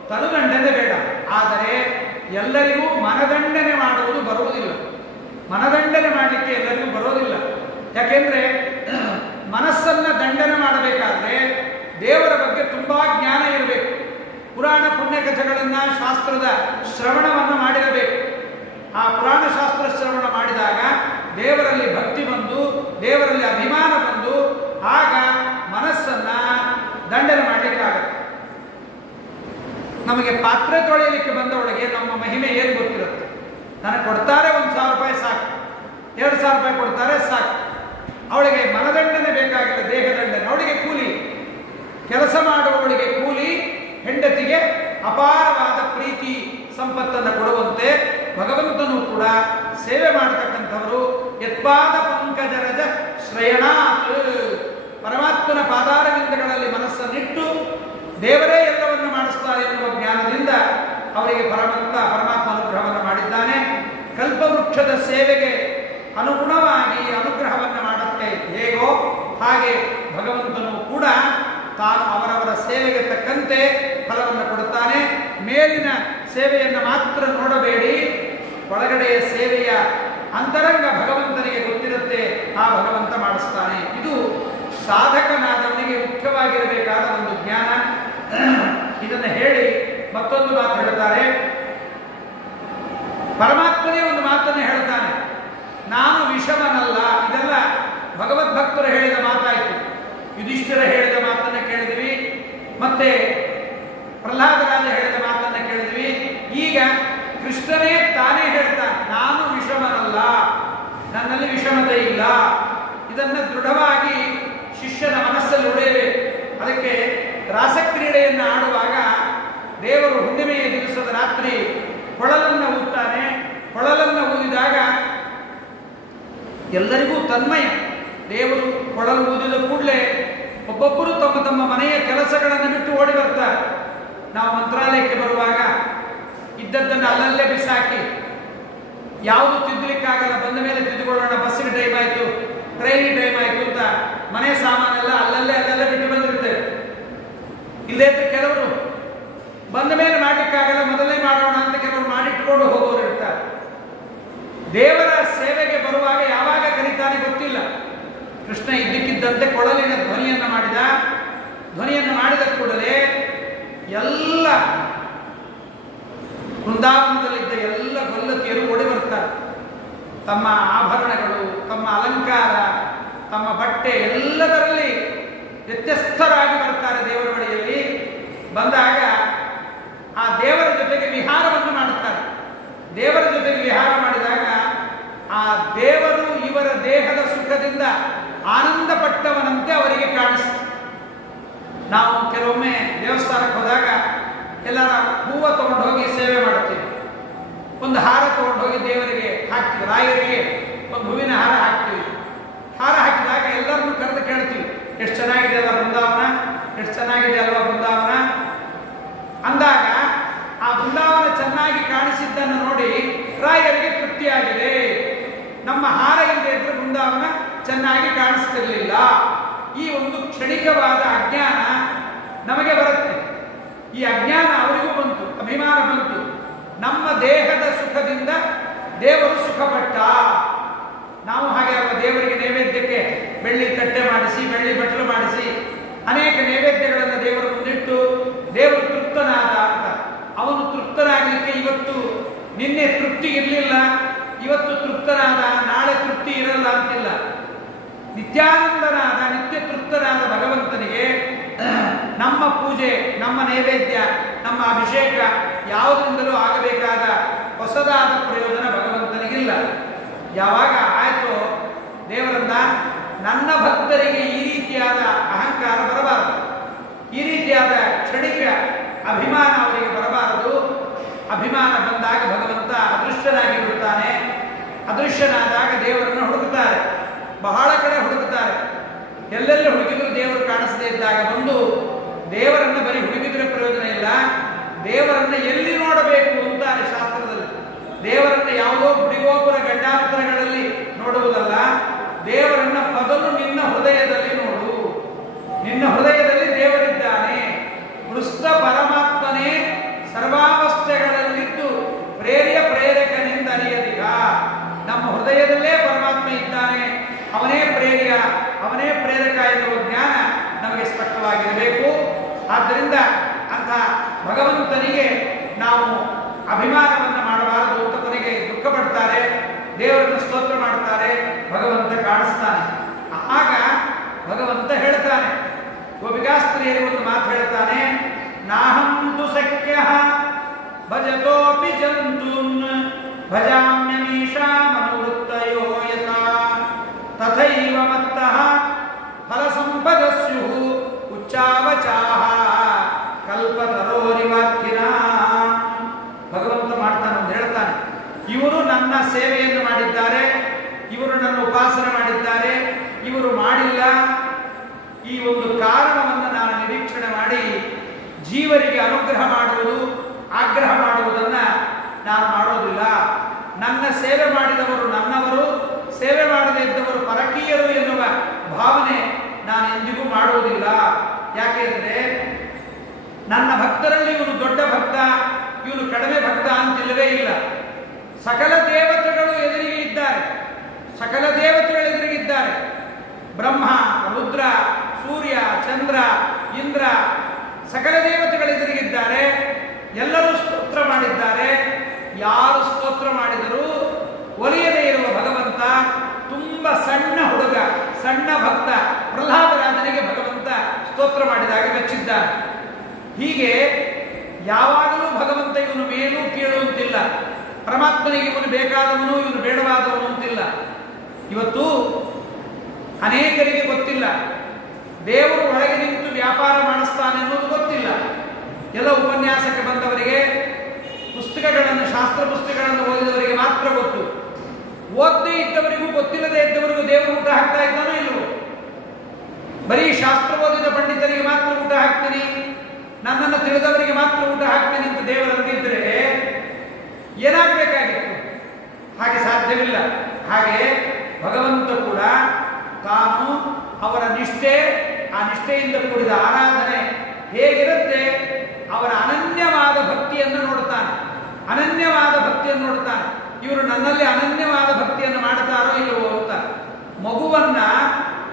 ತನುದಂಡನೆ ಬೇಡ. ಆದರೆ ಎಲ್ಲರಿಗೂ ಮನದಂಡನೆ ಮಾಡುವುದು ಬರುವುದಿಲ್ಲ. ಮನದಂಡನೆ ಮಾಡಲಿಕ್ಕೆ ಎಲ್ಲರಿಗೂ ಬರೋದಿಲ್ಲ. ಯಾಕೆಂದ್ರೆ ಮನಸ್ಸನ್ನ ದಂಡನೆ ಮಾಡಬೇಕಾದ್ರೆ ದೇವರ ಬಗ್ಗೆ ತುಂಬಾ ಜ್ಞಾನ ಇರಬೇಕು. ಪುರಾಣ ಪುಣ್ಯಕಥೆಗಳನ್ನ, ಶಾಸ್ತ್ರದ ಶ್ರವಣವನ್ನು ಮಾಡಿರಬೇಕು. ಆ ಪುರಾಣ ಶಾಸ್ತ್ರ ಶ್ರವಣ ಮಾಡಿದಾಗ ದೇವರಲ್ಲಿ ಭಕ್ತಿ ಬಂದು, ದೇವರಲ್ಲಿ ಅಭಿಮಾನ ಬಂದು, ಆಗ ಮನಸ್ಸನ್ನ ದಂಡನೆ ಮಾಡಲಿಕ್ಕಾಗತ್ತೆ. ನಮಗೆ ಪಾತ್ರೆ ತೊಳೆಯಲಿಕ್ಕೆ ಬಂದವಳಿಗೆ ನಮ್ಮ ಮಹಿಮೆ ಏನು ಗೊತ್ತಿರುತ್ತೆ. ನನಗೆ ಕೊಡ್ತಾರೆ 1,000 ರೂಪಾಯಿ ಸಾಕು, 2,000 ರೂಪಾಯಿ ಕೊಡ್ತಾರೆ ಸಾಕು. ಅವಳಿಗೆ ಮನದಂಡನೆ ಬೇಕಾಗಿಲ್ಲ, ದೇಹದಂಡನೆ. ಅವಳಿಗೆ ಕೂಲಿ, ಕೆಲಸ ಮಾಡುವವಳಿಗೆ ಕೂಲಿ, ಹೆಂಡತಿಗೆ ಅಪಾರವಾದ ಪ್ರೀತಿ ಸಂಪತ್ತನ್ನು ಕೊಡುವಂತೆ ಭಗವಂತನು ಕೂಡ ಸೇವೆ ಮಾಡತಕ್ಕಂಥವರು ಯತ್ಪಾದ ಪಂಕಜರಜ ಶ್ರಯಣಾತ್. ಪರಮಾತ್ಮನ ಪಾದಾರವಿಂದಗಳಲ್ಲಿ ಮನಸ್ಸನ್ನಿಟ್ಟು ದೇವರೇ ಎಲ್ಲವನ್ನು ಮಾಡಿಸ್ತಾರೆ ಎನ್ನುವ ಜ್ಞಾನದಿಂದ ಅವರಿಗೆ ಪರಮಾತ್ಮ ಅನುಗ್ರಹವನ್ನು ಮಾಡಿದ್ದಾನೆ. ಕಲ್ಪವೃಕ್ಷದ ಸೇವೆಗೆ ಅನುಗುಣವಾಗಿ ಅನುಗ್ರಹವನ್ನು ಮಾಡುತ್ತೆ ಹೇಗೋ ಹಾಗೆ ಭಗವಂತನು ಕೂಡ ತಾನು ಅವರವರ ಸೇವೆಗೆ ತಕ್ಕಂತೆ ಫಲವನ್ನು ಕೊಡುತ್ತಾನೆ. ಮೇಲಿನ ಸೇವೆಯನ್ನು ಮಾತ್ರ ನೋಡಬೇಡಿ, ಒಳಗಡೆಯ ಸೇವೆಯ ಅಂತರಂಗ ಭಗವಂತನಿಗೆ ಗೊತ್ತಿರುತ್ತೆ, ಆ ಭಗವಂತ ಮಾಡಿಸ್ತಾನೆ. ಇದು ಸಾಧಕನಾದವನಿಗೆ ಮುಖ್ಯವಾಗಿರಬೇಕಾದ ಒಂದು ಜ್ಞಾನ. ಇದನ್ನು ಹೇಳಿ ಮತ್ತೊಂದು ಮಾತು ಹೇಳ್ತಾರೆ. ಪರಮಾತ್ಮನೇ ಒಂದು ಮಾತನ್ನು ಹೇಳ್ತಾನೆ, ನಾನು ವಿಷಮನಲ್ಲ. ಇದೆಲ್ಲ ಭಗವದ್ಭಕ್ತರು ಹೇಳಿದ ಮಾತಾಯಿತು. ಯುಧಿಷ್ಠಿರ ಹೇಳಿದ ಮಾತನ್ನು ಕೇಳಿದ್ವಿ, ಮತ್ತೆ ಪ್ರಹ್ಲಾದರಾಜ ಹೇಳಿದ ಮಾತನ್ನು ಕೇಳಿದ್ವಿ. ಈಗ ಕೃಷ್ಣನೇ ತಾನೇ ಹೇಳ್ತಾನೆ, ನಾನು ವಿಷಮನಲ್ಲ, ನನ್ನಲ್ಲಿ ವಿಷಮತೆ ಇಲ್ಲ. ಇದನ್ನು ದೃಢವಾಗಿ ಶಿಷ್ಯನ ಮನಸ್ಸಲ್ಲಿ ಉಳಿಯಬೇಕು. ಅದಕ್ಕೆ ರಾಸಕ್ರೀಡೆಯನ್ನು ಆಡುವಾಗ ದೇವರು ಹುಣ್ಣಿಮೆಯ ದಿವಸದ ರಾತ್ರಿ ಕೊಳಲನ್ನು ಊದ್ತಾನೆ. ಕೊಳಲನ್ನು ಊದಿದಾಗ ಎಲ್ಲರಿಗೂ ತನ್ಮಯ. ದೇವರು ಕೊಳಲು ಊದಿದ ಕೂಡಲೇ ಒಬ್ಬೊಬ್ಬರು ತಮ್ಮ ತಮ್ಮ ಮನೆಯ ಕೆಲಸಗಳನ್ನು ಬಿಟ್ಟು ಓಡಿ ಬರ್ತಾರೆ. ನಾವು ಮಂತ್ರಾಲಯಕ್ಕೆ ಬರುವಾಗ ಇದ್ದದ್ದನ್ನು ಅಲ್ಲಲ್ಲೇ ಬಿಸಾಕಿ, ಯಾವುದು ತಿದ್ದಲಿಕ್ಕಾಗಲ್ಲ, ಬಂದ ಮೇಲೆ ತಿದ್ದುಕೊಳ್ಳೋಣ, ಬಸ್ಸಿಗೆ ಟೈಮ್ ಆಯಿತು, ಟ್ರೈನಿಗೆ ಟೈಮ್ ಆಯಿತು ಅಂತ ಮನೆ ಸಾಮಾನೆಲ್ಲ ಅಲ್ಲಲ್ಲೇ ಬಿಟ್ಟು ಬಂದಿರ್ತೇವೆ. ಇಲ್ಲೇ ಕೆಲವರು ಬಂದ ಮೇಲೆ ಮಾಡಲಿಕ್ಕಾಗಲ್ಲ, ಮೊದಲೇ ಮಾಡೋಣ ಅಂತ ಕೆಲವರು ಮಾಡಿಟ್ಕೊಂಡು ಹೋಗೋರು ಇರ್ತಾರೆ. ದೇವರ ಸೇವೆಗೆ ಬರುವಾಗ ಯಾವಾಗ ಕರೀತಾನೆ ಗೊತ್ತಿಲ್ಲ. ಕೃಷ್ಣ ಇದ್ದಕ್ಕಿದ್ದಂತೆ ಕೊಳಲಿನ ಧ್ವನಿಯನ್ನು ಮಾಡಿದ ಕೂಡಲೇ ಎಲ್ಲ ವೃಂದಾವನದಲ್ಲಿದ್ದ ಎಲ್ಲ ಗೊಲ್ಲತಿಯರು ಓಡಿ ಬರ್ತಾರೆ. ತಮ್ಮ ಆಭರಣಗಳು, ತಮ್ಮ ಅಲಂಕಾರ, ತಮ್ಮ ಬಟ್ಟೆ ಎಲ್ಲದರಲ್ಲಿ ವ್ಯತ್ಯಸ್ತರಾಗಿ ಬರ್ತಾರೆ ದೇವರ ಬಳಿಯಲ್ಲಿ. ಬಂದಾಗ ಆ ದೇವರ ಜೊತೆಗೆ ವಿಹಾರವನ್ನು ಮಾಡುತ್ತಾರೆ. ದೇವರ ಜೊತೆಗೆ ವಿಹಾರ ಮಾಡಿದಾಗ ಆ ದೇವರು ಇವರ ದೇಹದ ಸುಖದಿಂದ ಆನಂದ ಪಟ್ಟವನಂತೆ ಅವರಿಗೆ ಕಾಣಿಸ್ತು. ನಾವು ಕೆಲವೊಮ್ಮೆ ದೇವಸ್ಥಾನಕ್ಕೆ ಹೋದಾಗ ಎಲ್ಲರ ಹೂವು ತಗೊಂಡು ಹೋಗಿ ಸೇವೆ ಮಾಡುತ್ತೀವಿ. ಒಂದು ಹಾರ ತಗೊಂಡು ಹೋಗಿ ದೇವರಿಗೆ ಹಾಕ್ತೀವಿ, ರಾಯರಿಗೆ ಒಂದು ಹೂವಿನ ಹಾರ ಹಾಕ್ತೀವಿ. ಹಾರ ಹಾಕಿದಾಗ ಎಲ್ಲರನ್ನು ಕರೆದು ಕೇಳ್ತೀವಿ, ಎಷ್ಟು ಚೆನ್ನಾಗಿದೆ ಅಲ್ವಾ ಬೃಂದಾವನ, ಎಷ್ಟು ಚೆನ್ನಾಗಿದೆ ಅಲ್ವಾ ಬೃಂದಾವನ ಅಂದಾಗ ಆ ಬೃಂದಾವನ ಚೆನ್ನಾಗಿ ಕಾಣಿಸಿದ್ದನ್ನು ನೋಡಿ ರಾಯರಿಗೆ ತೃಪ್ತಿಯಾಗಿದೆ. ನಮ್ಮ ಹಾರ ಇಲ್ಲದೆ ಇದ್ರೆ ಬೃಂದಾವನ ಚೆನ್ನಾಗಿ ಕಾಣಿಸ್ತಿರ್ಲಿಲ್ಲ. ಈ ಒಂದು ಕ್ಷಣಿಕವಾದ ಅಜ್ಞಾನ ನಮಗೆ ಬರುತ್ತೆ. ಈ ಅಜ್ಞಾನ ಅವರಿಗೂ ಬಂತು, ಅಭಿಮಾನ ಬಂತು. ನಮ್ಮ ದೇಹದ ಸುಖದಿಂದ ದೇವರು ಸುಖಪಟ್ಟ. ನಾವು ಹಾಗೆ ದೇವರಿಗೆ ನೈವೇದ್ಯಕ್ಕೆ ಬೆಳ್ಳಿ ತಟ್ಟೆ ಮಾಡಿಸಿ, ಬೆಳ್ಳಿ ಬಟ್ಟಲು ಮಾಡಿಸಿ, ಅನೇಕ ನೈವೇದ್ಯಗಳನ್ನು ದೇವರ ಮುಂದಿಟ್ಟು ದೇವರು ತೃಪ್ತನಾದ ಅಂತ. ಅವನು ತೃಪ್ತನಾಗಲಿಕ್ಕೆ ಇವತ್ತು ನಿನ್ನೆ ತೃಪ್ತಿ ಇರಲಿಲ್ಲ, ಇವತ್ತು ತೃಪ್ತನಾದ, ನಾಳೆ ತೃಪ್ತಿ ಇರಲ್ಲ ಅಂತಿಲ್ಲ. ನಿತ್ಯಾನಂದನಾದ, ನಿತ್ಯ ತೃಪ್ತನಾದ ಭಗವಂತನಿಗೆ ನಮ್ಮ ಪೂಜೆ, ನಮ್ಮ ನೈವೇದ್ಯ, ನಮ್ಮ ಅಭಿಷೇಕ ಯಾವುದರಿಂದಲೂ ಆಗಬೇಕಾದ ಹೊಸದಾದ ಪ್ರಯೋಜನ ಭಗವಂತನಿಗಿಲ್ಲ. ಯಾವಾಗ ಆಯಿತೋ ದೇವರನ್ನ, ನನ್ನ ಭಕ್ತರಿಗೆ ಈ ರೀತಿಯಾದ ಅಹಂಕಾರ ಬರಬಾರದು, ಈ ರೀತಿಯಾದ ಕ್ಷಣಿಕ ಅಭಿಮಾನ ಅವರಿಗೆ ಬರಬಾರದು. ಅಭಿಮಾನ ಬಂದಾಗ ಭಗವಂತ ಅದೃಶ್ಯನಾಗಿ ಬಿಡುತ್ತಾನೆ. ಅದೃಶ್ಯನಾದಾಗ ದೇವರನ್ನು ಹುಡುಕುತ್ತಾರೆ, ಬಹಳ ಕಡೆ ಹುಡುಕುತ್ತಾರೆ. ಎಲ್ಲೆಲ್ಲಿ ಹುಡುಕಿದ್ರು ದೇವರು ಕಾಣಿಸದೇ ಇದ್ದಾಗ ಬಂದು ದೇವರನ್ನು ಬರೀ ಹುಡುಕಿದ್ರೆ ಪ್ರಯೋಜನ ಇಲ್ಲ, ದೇವರನ್ನು ಎಲ್ಲಿ ನೋಡಬೇಕು ಅಂತಾರೆ ಶಾಸ್ತ್ರದಲ್ಲಿ. ದೇವರನ್ನು ಯಾವುದೋ ಗುಡಿಗೋಪುರ ಗಂಡಾಂತರಗಳಲ್ಲಿ ನೋಡುವುದಲ್ಲ, ದೇವರನ್ನ ಮೊದಲು ನಿನ್ನ ಹೃದಯದಲ್ಲಿ ನೋಡು. ನಿನ್ನ ಹೃದಯದಲ್ಲಿ ದೇವರಿದ್ದಾನೆ. ಕೃಷ್ಣ ಪರಮಾತ್ಮನೇ ಸರ್ವಾವಸ್ಥೆಗಳಲ್ಲಿದ್ದು ಪ್ರೇರಕನಿಂದ ಅರಿಯದಿಗ. ನಮ್ಮ ಹೃದಯದಲ್ಲೇ ಪರಮಾತ್ಮ ಇದ್ದಾನೆ, ಅವನೇ ಪ್ರೇರಕ ಎನ್ನುವ ಜ್ಞಾನ ನಮಗೆ ಸ್ಪಷ್ಟವಾಗಿರಬೇಕು. ಆದ್ದರಿಂದ ಅಂಥ ಭಗವಂತನಿಗೆ ನಾವು ಅಭಿಮಾನವನ್ನು ಮಾಡಬಾರದು ಅಂತ ಕೊನೆಗೆ ದುಃಖ ಪಡ್ತಾರೆ, ದೇವರನ್ನು ಸ್ತೋತ್ರ ಮಾಡ್ತಾರೆ, ಭಗವಂತ ಕಾಣಿಸ್ತಾನೆ. ಆಗ ಭಗವಂತ ಹೇಳ್ತಾನೆ, ಗೋಪಿಕಾಸ್ತ್ರೀಯರಿಗೆ ಒಂದು ಮಾತು ಹೇಳ್ತಾನೆ, ನಾಹಂತು ಸಖ್ಯ ಭಜತೋಪಿ ಜಂತೂನ್ ಭಜಾಮ್ಯಮೀಶಾ ಮನೋವೃತ್ತಯೋ ಯಥಾ ತಥೈವ ಮತ್ತಃ ಫಲಸಂಪದಸ್ಯು ಉಚ್ಚಾವಚಾಹ ಕಲ್ಪತರೋರಿವಾರ್ತಿನ. ಭಗವಂತ ಮಾಡ್ತಾನೆ ಅಂತ ಹೇಳ್ತಾನೆ, ಇವರು ನನ್ನ ಸೇವೆಯನ್ನು ಮಾಡಿದ್ದಾರೆ, ಇವರು ನನ್ನ ಉಪಾಸನೆ ಮಾಡಿದ್ದಾರೆ, ಇವರು ಮಾಡಿಲ್ಲ. ಈ ಒಂದು ಕಾರಣವನ್ನು ನಾನು ನಿರೀಕ್ಷಣೆ ಮಾಡಿ ಜೀವರಿಗೆ ಅನುಗ್ರಹ ಮಾಡುವುದು, ಆಗ್ರಹ ಮಾಡುವುದನ್ನು ನಾನು ಮಾಡೋದಿಲ್ಲ. ನನ್ನ ಸೇವೆ ಮಾಡಿದವರು ನನ್ನವರು, ಸೇವೆ ಮಾಡದೇ ಇದ್ದವರು ಪರಕೀಯರು ಎನ್ನುವ ಭಾವನೆ ನಾನು ಎಂದಿಗೂ ಮಾಡುವುದಿಲ್ಲ. ಯಾಕೆಂದರೆ ನನ್ನ ಭಕ್ತರಲ್ಲಿ ಇವನು ದೊಡ್ಡ ಭಕ್ತ, ಇವನು ಕಡಿಮೆ ಭಕ್ತ ಅಂತಿಲ್ಲವೇ ಇಲ್ಲ. ಸಕಲ ದೇವತೆಗಳು ಎದುರಿಗೆ ಇದ್ದಾರೆ, ಸಕಲ ದೇವತೆಗಳು ಎದುರಿಗಿದ್ದಾರೆ. ಬ್ರಹ್ಮ, ರುದ್ರ, ಸೂರ್ಯ, ಚಂದ್ರ, ಇಂದ್ರ, ಸಕಲ ದೇವತೆಗಳು ಎದುರಿಗಿದ್ದಾರೆ. ಎಲ್ಲರೂ ಸ್ತೋತ್ರ ಮಾಡಿದ್ದಾರೆ. ಯಾರು ಸ್ತೋತ್ರ ಮಾಡಿದರೂ ಒಲಿಯದೇ ಇರುವ ಭಗವಂತ, ತುಂಬ ಸಣ್ಣ ಹುಡುಗ, ಸಣ್ಣ ಭಕ್ತ ಪ್ರಹ್ಲಾದರಾಜನಿಗೆ ಭಗವಂತ ಸ್ತೋತ್ರ ಮಾಡಿದಾಗ ಮೆಚ್ಚಿದ್ದಾನೆ. ಹೀಗೆ ಯಾವಾಗಲೂ ಭಗವಂತ ಇವನು ಮೇಲೂ ಕೀಳು ಅಂತಿಲ್ಲ, ಪರಮಾತ್ಮನಿಗೆ ಇವನು ಬೇಕಾದವನು ಇವನು ಬೇಡವಾದವನು ಅಂತಿಲ್ಲ. ಇವತ್ತು ಅನೇಕರಿಗೆ ಗೊತ್ತಿಲ್ಲ, ದೇವರು ಒಳಗೆ ನಿಂತು ವ್ಯಾಪಾರ ಮಾಡಿಸ್ತಾನೆ ಅನ್ನೋದು ಗೊತ್ತಿಲ್ಲ. ಎಲ್ಲ ಉಪನ್ಯಾಸಕ್ಕೆ ಬಂದವರಿಗೆ, ಪುಸ್ತಕಗಳನ್ನು, ಶಾಸ್ತ್ರ ಪುಸ್ತಕಗಳನ್ನು ಓದಿದವರಿಗೆ ಮಾತ್ರ ಗೊತ್ತು. ಓದದೇ ಇದ್ದವರಿಗೂ, ಗೊತ್ತಿಲ್ಲದೆ ಇದ್ದವರಿಗೂ ದೇವರು ಊಟ ಹಾಕ್ತಾ ಇದ್ದಾನೋ ಇಲ್ಲವೋ? ಬರೀ ಶಾಸ್ತ್ರ ಓದಿದ ಪಂಡಿತರಿಗೆ ಮಾತ್ರ ಊಟ ಹಾಕ್ತೀನಿ, ನನ್ನನ್ನು ತಿಳಿದವರಿಗೆ ಮಾತ್ರ ಊಟ ಹಾಕ್ತೀನಿ ಅಂತ ದೇವರಂದಿದ್ರೆ ಏನಾಗಬೇಕಾಗಿತ್ತು? ಹಾಗೆ ಸಾಧ್ಯವಿಲ್ಲ. ಹಾಗೆ ಭಗವಂತ ಕೂಡ ತಾನು ಅವರ ನಿಷ್ಠೆ, ಆ ನಿಷ್ಠೆಯಿಂದ ಕೂಡಿದ ಆರಾಧನೆ ಹೇಗಿರುತ್ತೆ, ಅವರ ಅನನ್ಯವಾದ ಭಕ್ತಿಯನ್ನು ನೋಡ್ತಾನೆ. ಅನನ್ಯವಾದ ಭಕ್ತಿಯನ್ನು ನೋಡ್ತಾನೆ. ಇವರು ನನ್ನಲ್ಲಿ ಅನನ್ಯವಾದ ಭಕ್ತಿಯನ್ನು ಮಾಡ್ತಾರೋ ಇಲ್ಲವೋ ಅಂತ. ಮಗುವನ್ನ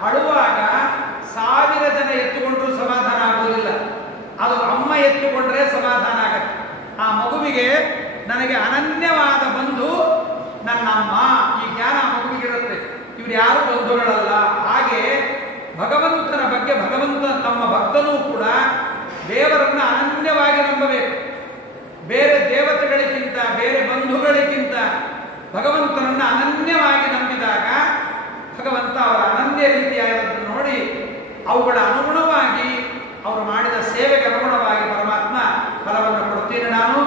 ಅಳುವಾಗ 1000 ಜನ ಎತ್ತುಕೊಂಡ್ರೂ ಸಮಾಧಾನ ಆಗುವುದಿಲ್ಲ, ಅದು ಅಮ್ಮ ಎತ್ತುಕೊಂಡ್ರೆ ಸಮಾಧಾನ ಆಗತ್ತೆ. ಆ ಮಗುವಿಗೆ ನನಗೆ ಅನನ್ಯವಾದ ಬಂಧು ನನ್ನ ಅಮ್ಮ, ಈ ಜ್ಞಾನ ಆ ಮಗುವಿಗಿರುತ್ತೆ. ಇವರು ಯಾರು ಬಂಧುಗಳಲ್ಲ. ಹಾಗೆ ಭಗವಂತನ ಬಗ್ಗೆ ಭಗವಂತ ತಮ್ಮ ಭಕ್ತನೂ ಕೂಡ ದೇವರನ್ನು ಅನನ್ಯವಾಗಿ ನಂಬಬೇಕು. ಬೇರೆ ದೇವತೆಗಳಿಗಿಂತ, ಬೇರೆ ಬಂಧುಗಳಿಗಿಂತ ಭಗವಂತನನ್ನು ಅನನ್ಯವಾಗಿ ನಂಬಿದಾಗ ಭಗವಂತ ಅವರ ಅನನ್ಯ ರೀತಿಯಾದನ್ನು ನೋಡಿ ಅವುಗಳ ಅನುಗುಣವಾಗಿ ಅವರು ಮಾಡಿದ ಸೇವೆಗೆ ಅನುಗುಣವಾಗಿ ಪರಮಾತ್ಮ ಫಲವನ್ನು ಕೊಡ್ತೇನೆ. ನಾನು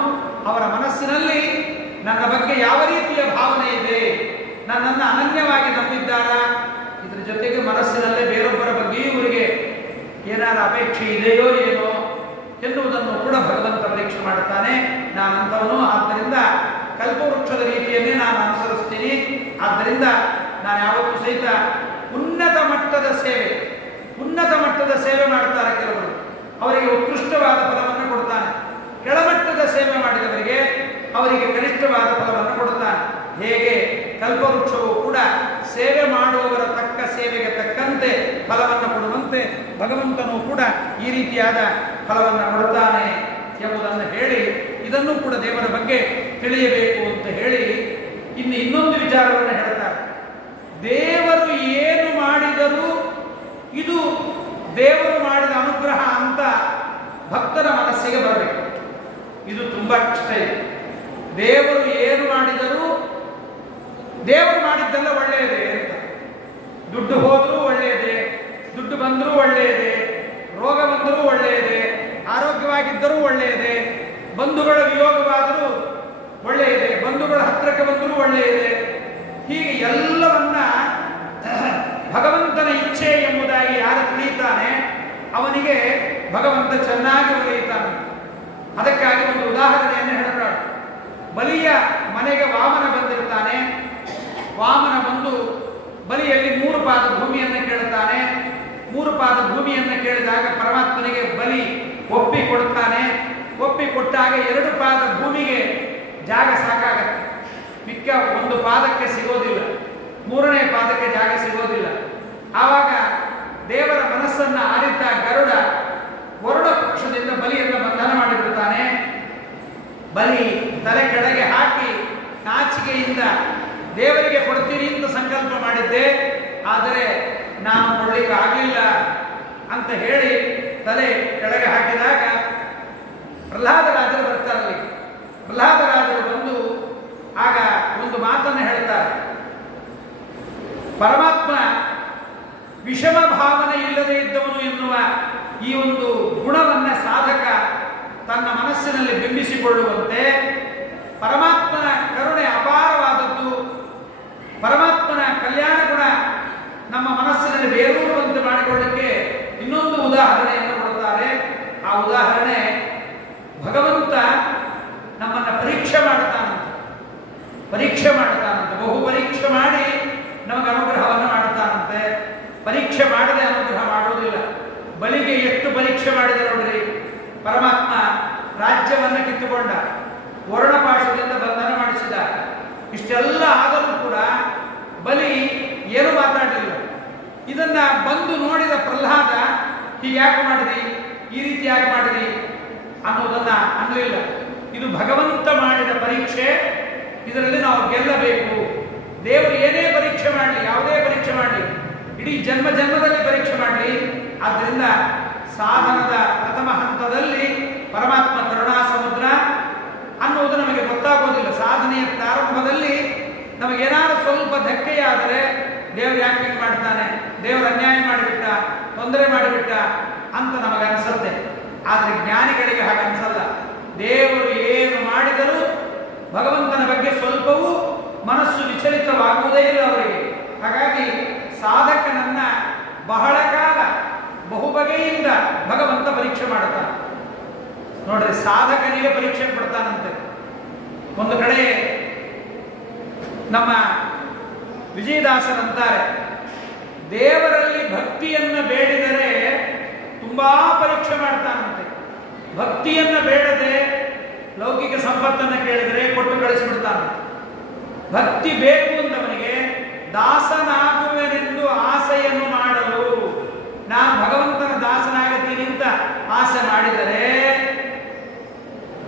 ಅವರ ಮನಸ್ಸಿನಲ್ಲಿ ನನ್ನ ಬಗ್ಗೆ ಯಾವ ರೀತಿಯ ಭಾವನೆ ಇದೆ, ನನ್ನನ್ನು ಅನನ್ಯವಾಗಿ ನಂಬಿದ್ದಾರಾ, ಇದರ ಜೊತೆಗೆ ಮನಸ್ಸಿನಲ್ಲೇ ಬೇರೊಬ್ಬರ ಬಗ್ಗೆ ಇವರಿಗೆ ಏನಾರ ಅಪೇಕ್ಷೆ ಇದೆಯೋ ಏನೋ ಎನ್ನುವುದನ್ನು ಕೂಡ ಭಗವಂತ ಪರೀಕ್ಷೆ ಮಾಡುತ್ತಾನೆ. ನಾನಂತವನು, ಆದ್ದರಿಂದ ಕಲ್ಪವೃಕ್ಷದ ರೀತಿಯನ್ನೇ ನಾನು ಅನುಸರಿಸ್ತೀನಿ. ಆದ್ದರಿಂದ ನಾನು ಯಾವತ್ತೂ ಸಹಿತ ಉನ್ನತ ಮಟ್ಟದ ಸೇವೆ ಮಾಡ್ತಾರೆ ಕೆಲವರು, ಅವರಿಗೆ ಉತ್ಕೃಷ್ಟವಾದ ಫಲವನ್ನು ಕೊಡ್ತಾನೆ. ಕೆಳಮಟ್ಟದ ಸೇವೆ ಮಾಡಿದವರಿಗೆ ಅವರಿಗೆ ಕನಿಷ್ಠವಾದ ಫಲವನ್ನು ಕೊಡುತ್ತಾನೆ. ಹೇಗೆ ಕಲ್ಪವೃಕ್ಷವು ಕೂಡ ಸೇವೆ ಮಾಡುವವರ ತಕ್ಕ ಸೇವೆಗೆ ತಕ್ಕಂತೆ ಫಲವನ್ನು ಕೊಡುವಂತೆ ಭಗವಂತನು ಕೂಡ ಈ ರೀತಿಯಾದ ಫಲವನ್ನು ಕೊಡುತ್ತಾನೆ ಎಂಬುದನ್ನು ಹೇಳಿ, ಇದನ್ನು ಕೂಡ ದೇವರ ಬಗ್ಗೆ ತಿಳಿಯಬೇಕು ಅಂತ ಹೇಳಿ ಇನ್ನೊಂದು ವಿಚಾರವನ್ನು ಹೇಳ್ತಾರೆ. ದೇವರು ಏನು ಮಾಡಿದರೂ ಇದು ದೇವರು ಮಾಡಿದ ಅನುಗ್ರಹ ಅಂತ ಭಕ್ತರ ಮನಸ್ಸಿಗೆ ಬರಬೇಕು. ಇದು ತುಂಬಾ ಕಷ್ಟ ಇದೆ. ದೇವರು ಏನು ಮಾಡಿದರೂ ದೇವರು ಮಾಡಿದ್ದೆಲ್ಲ ಒಳ್ಳೆಯದೇ ಅಂತ. ದುಡ್ಡು ಹೋದರೂ ಒಳ್ಳೆಯದೇ, ದುಡ್ಡು ಬಂದರೂ ಒಳ್ಳೆಯದೇ, ರೋಗ ಬಂದರೂ ಒಳ್ಳೆಯದೇ, ಆರೋಗ್ಯವಾಗಿದ್ದರೂ ಒಳ್ಳೆಯದೇ, ಬಂಧುಗಳ ವಿಯೋಗವಾದರೂ ಒಳ್ಳೆಯದೇ, ಬಂಧುಗಳ ಹತ್ತಿರಕ್ಕೆ ಬಂದರೂ ಒಳ್ಳೆಯದೇ. ಹೀಗೆ ಎಲ್ಲವನ್ನ ಭಗವಂತನ ಇಚ್ಛೆ ಎಂಬುದಾಗಿ ಯಾರು ತಿಳಿಯುತ್ತಾನೆ ಅವನಿಗೆ ಭಗವಂತ ಚೆನ್ನಾಗಿ ಒಲಿಯುತ್ತಾನೆ. ಅದಕ್ಕಾಗಿ ಒಂದು ಉದಾಹರಣೆಯನ್ನು ಹೇಳೋಣ. ಬಲಿಯ ಮನೆಗೆ ವಾಮನ ಬಂದಿರ್ತಾನೆ. ವಾಮನ ಬಂದು ಬಲಿಯಲ್ಲಿ 3 ಪಾದ ಭೂಮಿಯನ್ನು ಕೇಳುತ್ತಾನೆ. 3 ಪಾದ ಭೂಮಿಯನ್ನು ಕೇಳಿದಾಗ ಪರಮಾತ್ಮನಿಗೆ ಬಲಿ ಒಪ್ಪಿ ಕೊಡ್ತಾನೆ. ಒಪ್ಪಿ ಕೊಟ್ಟಾಗ 2 ಪಾದ ಭೂಮಿಗೆ ಜಾಗ ಸಾಕಾಗತ್ತೆ. ಮಿಕ್ಕ 1 ಪಾದಕ್ಕೆ ಸಿಗೋದಿಲ್ಲ, 3ನೇ ಪಾದಕ್ಕೆ ಜಾಗ ಸಿಗೋದಿಲ್ಲ. ಆವಾಗ ದೇವರ ಮನಸ್ಸನ್ನ ಆರಿತ ಗರುಡ ಪಕ್ಷದಿಂದ ಬಲಿಯನ್ನು ಬಂಧನ ಮಾಡಿಬಿಡ್ತಾನೆ. ಬಲಿ ತಲೆ ಕೆಳಗೆ ಹಾಕಿ ನಾಚಿಕೆಯಿಂದ ದೇವರಿಗೆ ಕೊಡ್ತೀರಿ ಅಂತ ಸಂಕಲ್ಪ ಮಾಡಿದ್ದೆ, ಆದರೆ ನಾನು ಕೊಡ್ಲಿಕ್ಕೆ ಆಗಲಿಲ್ಲ ಅಂತ ಹೇಳಿ ತಲೆ ಕೆಳಗೆ ಹಾಕಿದಾಗ ಪ್ರಹ್ಲಾದರಾಜರು ಬರ್ತಾರಲ್ಲಿ. ಪ್ರಹ್ಲಾದರಾಜರು ಬಂದು ಆಗ ಒಂದು ಮಾತನ್ನು ಹೇಳ್ತಾರೆ. ಪರಮಾತ್ಮ ವಿಷಮ ಭಾವನೆ ಇಲ್ಲದೆ ಇದ್ದವನು ಎನ್ನುವ ಈ ಒಂದು ಗುಣವನ್ನ ಸಾಧಕ ತನ್ನ ಮನಸ್ಸಿನಲ್ಲಿ ಬಿಂಬಿಸಿಕೊಳ್ಳುವಂತೆ ಪರಮಾತ್ಮನ ಕರುಣೆ ಅಪಾರವಾದದ್ದು, ಪರಮಾತ್ಮನ ಪರೀಕ್ಷೆ ಮಾಡ್ತಾನಂತೆ. ಬಹು ಪರೀಕ್ಷೆ ಮಾಡಿ ನಮಗೆ ಅನುಗ್ರಹವನ್ನು ಮಾಡ್ತಾನಂತೆ. ಪರೀಕ್ಷೆ ಮಾಡದೆ ಅನುಗ್ರಹ ಮಾಡುವುದಿಲ್ಲ. ಬಲಿಗೆ ಎಷ್ಟು ಪರೀಕ್ಷೆ ಮಾಡಿದೆ ನೋಡ್ರಿ. ಪರಮಾತ್ಮ ರಾಜ್ಯವನ್ನು ಕಿತ್ತುಕೊಂಡ, ವರ್ಣಪಾಶದಿಂದ ಬಂಧನ ಮಾಡಿಸಿದ. ಇಷ್ಟೆಲ್ಲ ಆದರೂ ಕೂಡ ಬಲಿ ಏನು ಮಾತಾಡಲಿಲ್ಲ. ಇದನ್ನ ಬಂದು ನೋಡಿದ ಪ್ರಹ್ಲಾದ, ಹೀಗೆ ಯಾಕೆ ಮಾಡಿದಿ, ಈ ರೀತಿ ಯಾಕೆ ಮಾಡಿದಿ ಅನ್ನೋದನ್ನ ಅನ್ನಲಿಲ್ಲ. ಇದು ಭಗವಂತ ಮಾಡಿದ ಪರೀಕ್ಷೆ, ಇದರಲ್ಲಿ ನಾವು ಗೆಲ್ಲಬೇಕು. ದೇವರು ಏನೇ ಪರೀಕ್ಷೆ ಮಾಡಲಿ, ಯಾವುದೇ ಪರೀಕ್ಷೆ ಮಾಡಲಿ, ಇಡೀ ಜನ್ಮ ಜನ್ಮದಲ್ಲಿ ಪರೀಕ್ಷೆ ಮಾಡಲಿ. ಆದ್ದರಿಂದ ಸಾಧನದ ಪ್ರಥಮ ಹಂತದಲ್ಲಿ ಪರಮಾತ್ಮ ಕರುಣಾ ಸಮುದ್ರ ಅನ್ನುವುದು ನಮಗೆ ಗೊತ್ತಾಗೋದಿಲ್ಲ. ಸಾಧನೆಯ ಪ್ರಾರಂಭದಲ್ಲಿ ನಮಗೇನಾದರೂ ಸ್ವಲ್ಪ ಧಕ್ಕೆಯಾದರೆ ದೇವರು ಯಾಕೆ ಹೀಗೆ ಮಾಡ್ತಾನೆ, ದೇವರು ಅನ್ಯಾಯ ಮಾಡಿಬಿಟ್ಟ, ತೊಂದರೆ ಮಾಡಿಬಿಟ್ಟ ಅಂತ ನಮಗನ್ನಿಸುತ್ತೆ. ಆದರೆ ಜ್ಞಾನಿಗಳಿಗೆ ಹಾಗನ್ನಿಸಲ್ಲ. ದೇವರು ಏನು ಮಾಡಿದರೂ ಭಗವಂತನ ಬಗ್ಗೆ ಸ್ವಲ್ಪವೂ ಮನಸ್ಸು ವಿಚಲಿತವಾಗುವುದೇ ಇಲ್ಲ ಅವರಿಗೆ. ಹಾಗಾಗಿ ಸಾಧಕನನ್ನ ಬಹಳ ಕಾಲ ಬಹುಬಗೆಯಿಂದ ಭಗವಂತ ಪರೀಕ್ಷೆ ಮಾಡುತ್ತಾನೆ. ನೋಡ್ರಿ, ಸಾಧಕನಿಗೆ ಪರೀಕ್ಷೆ ಕೊಡ್ತಾನಂತೆ. ಒಂದು ಕಡೆ ನಮ್ಮ ವಿಜಯದಾಸರಂತಾರೆ, ದೇವರಲ್ಲಿ ಭಕ್ತಿಯನ್ನು ಬೇಡಿದರೆ ತುಂಬಾ ಪರೀಕ್ಷೆ ಮಾಡ್ತಾನಂತೆ. ಭಕ್ತಿಯನ್ನು ಬೇಡದೆ ಲೌಕಿಕ ಸಂಪತ್ತನ್ನು ಕೇಳಿದರೆ ಕೊಟ್ಟು ಕಳಿಸಿಬಿಡ್ತಾನೆ. ಭಕ್ತಿ ಬೇಕು ಅಂತವನಿಗೆ ದಾಸನಾಗುವೆನೆಂದು ಆಸೆಯನ್ನು ಮಾಡಲು, ನಾನು ಭಗವಂತನ ದಾಸನಾಗುತ್ತೀನಿ ಅಂತ ಆಸೆ ಮಾಡಿದರೆ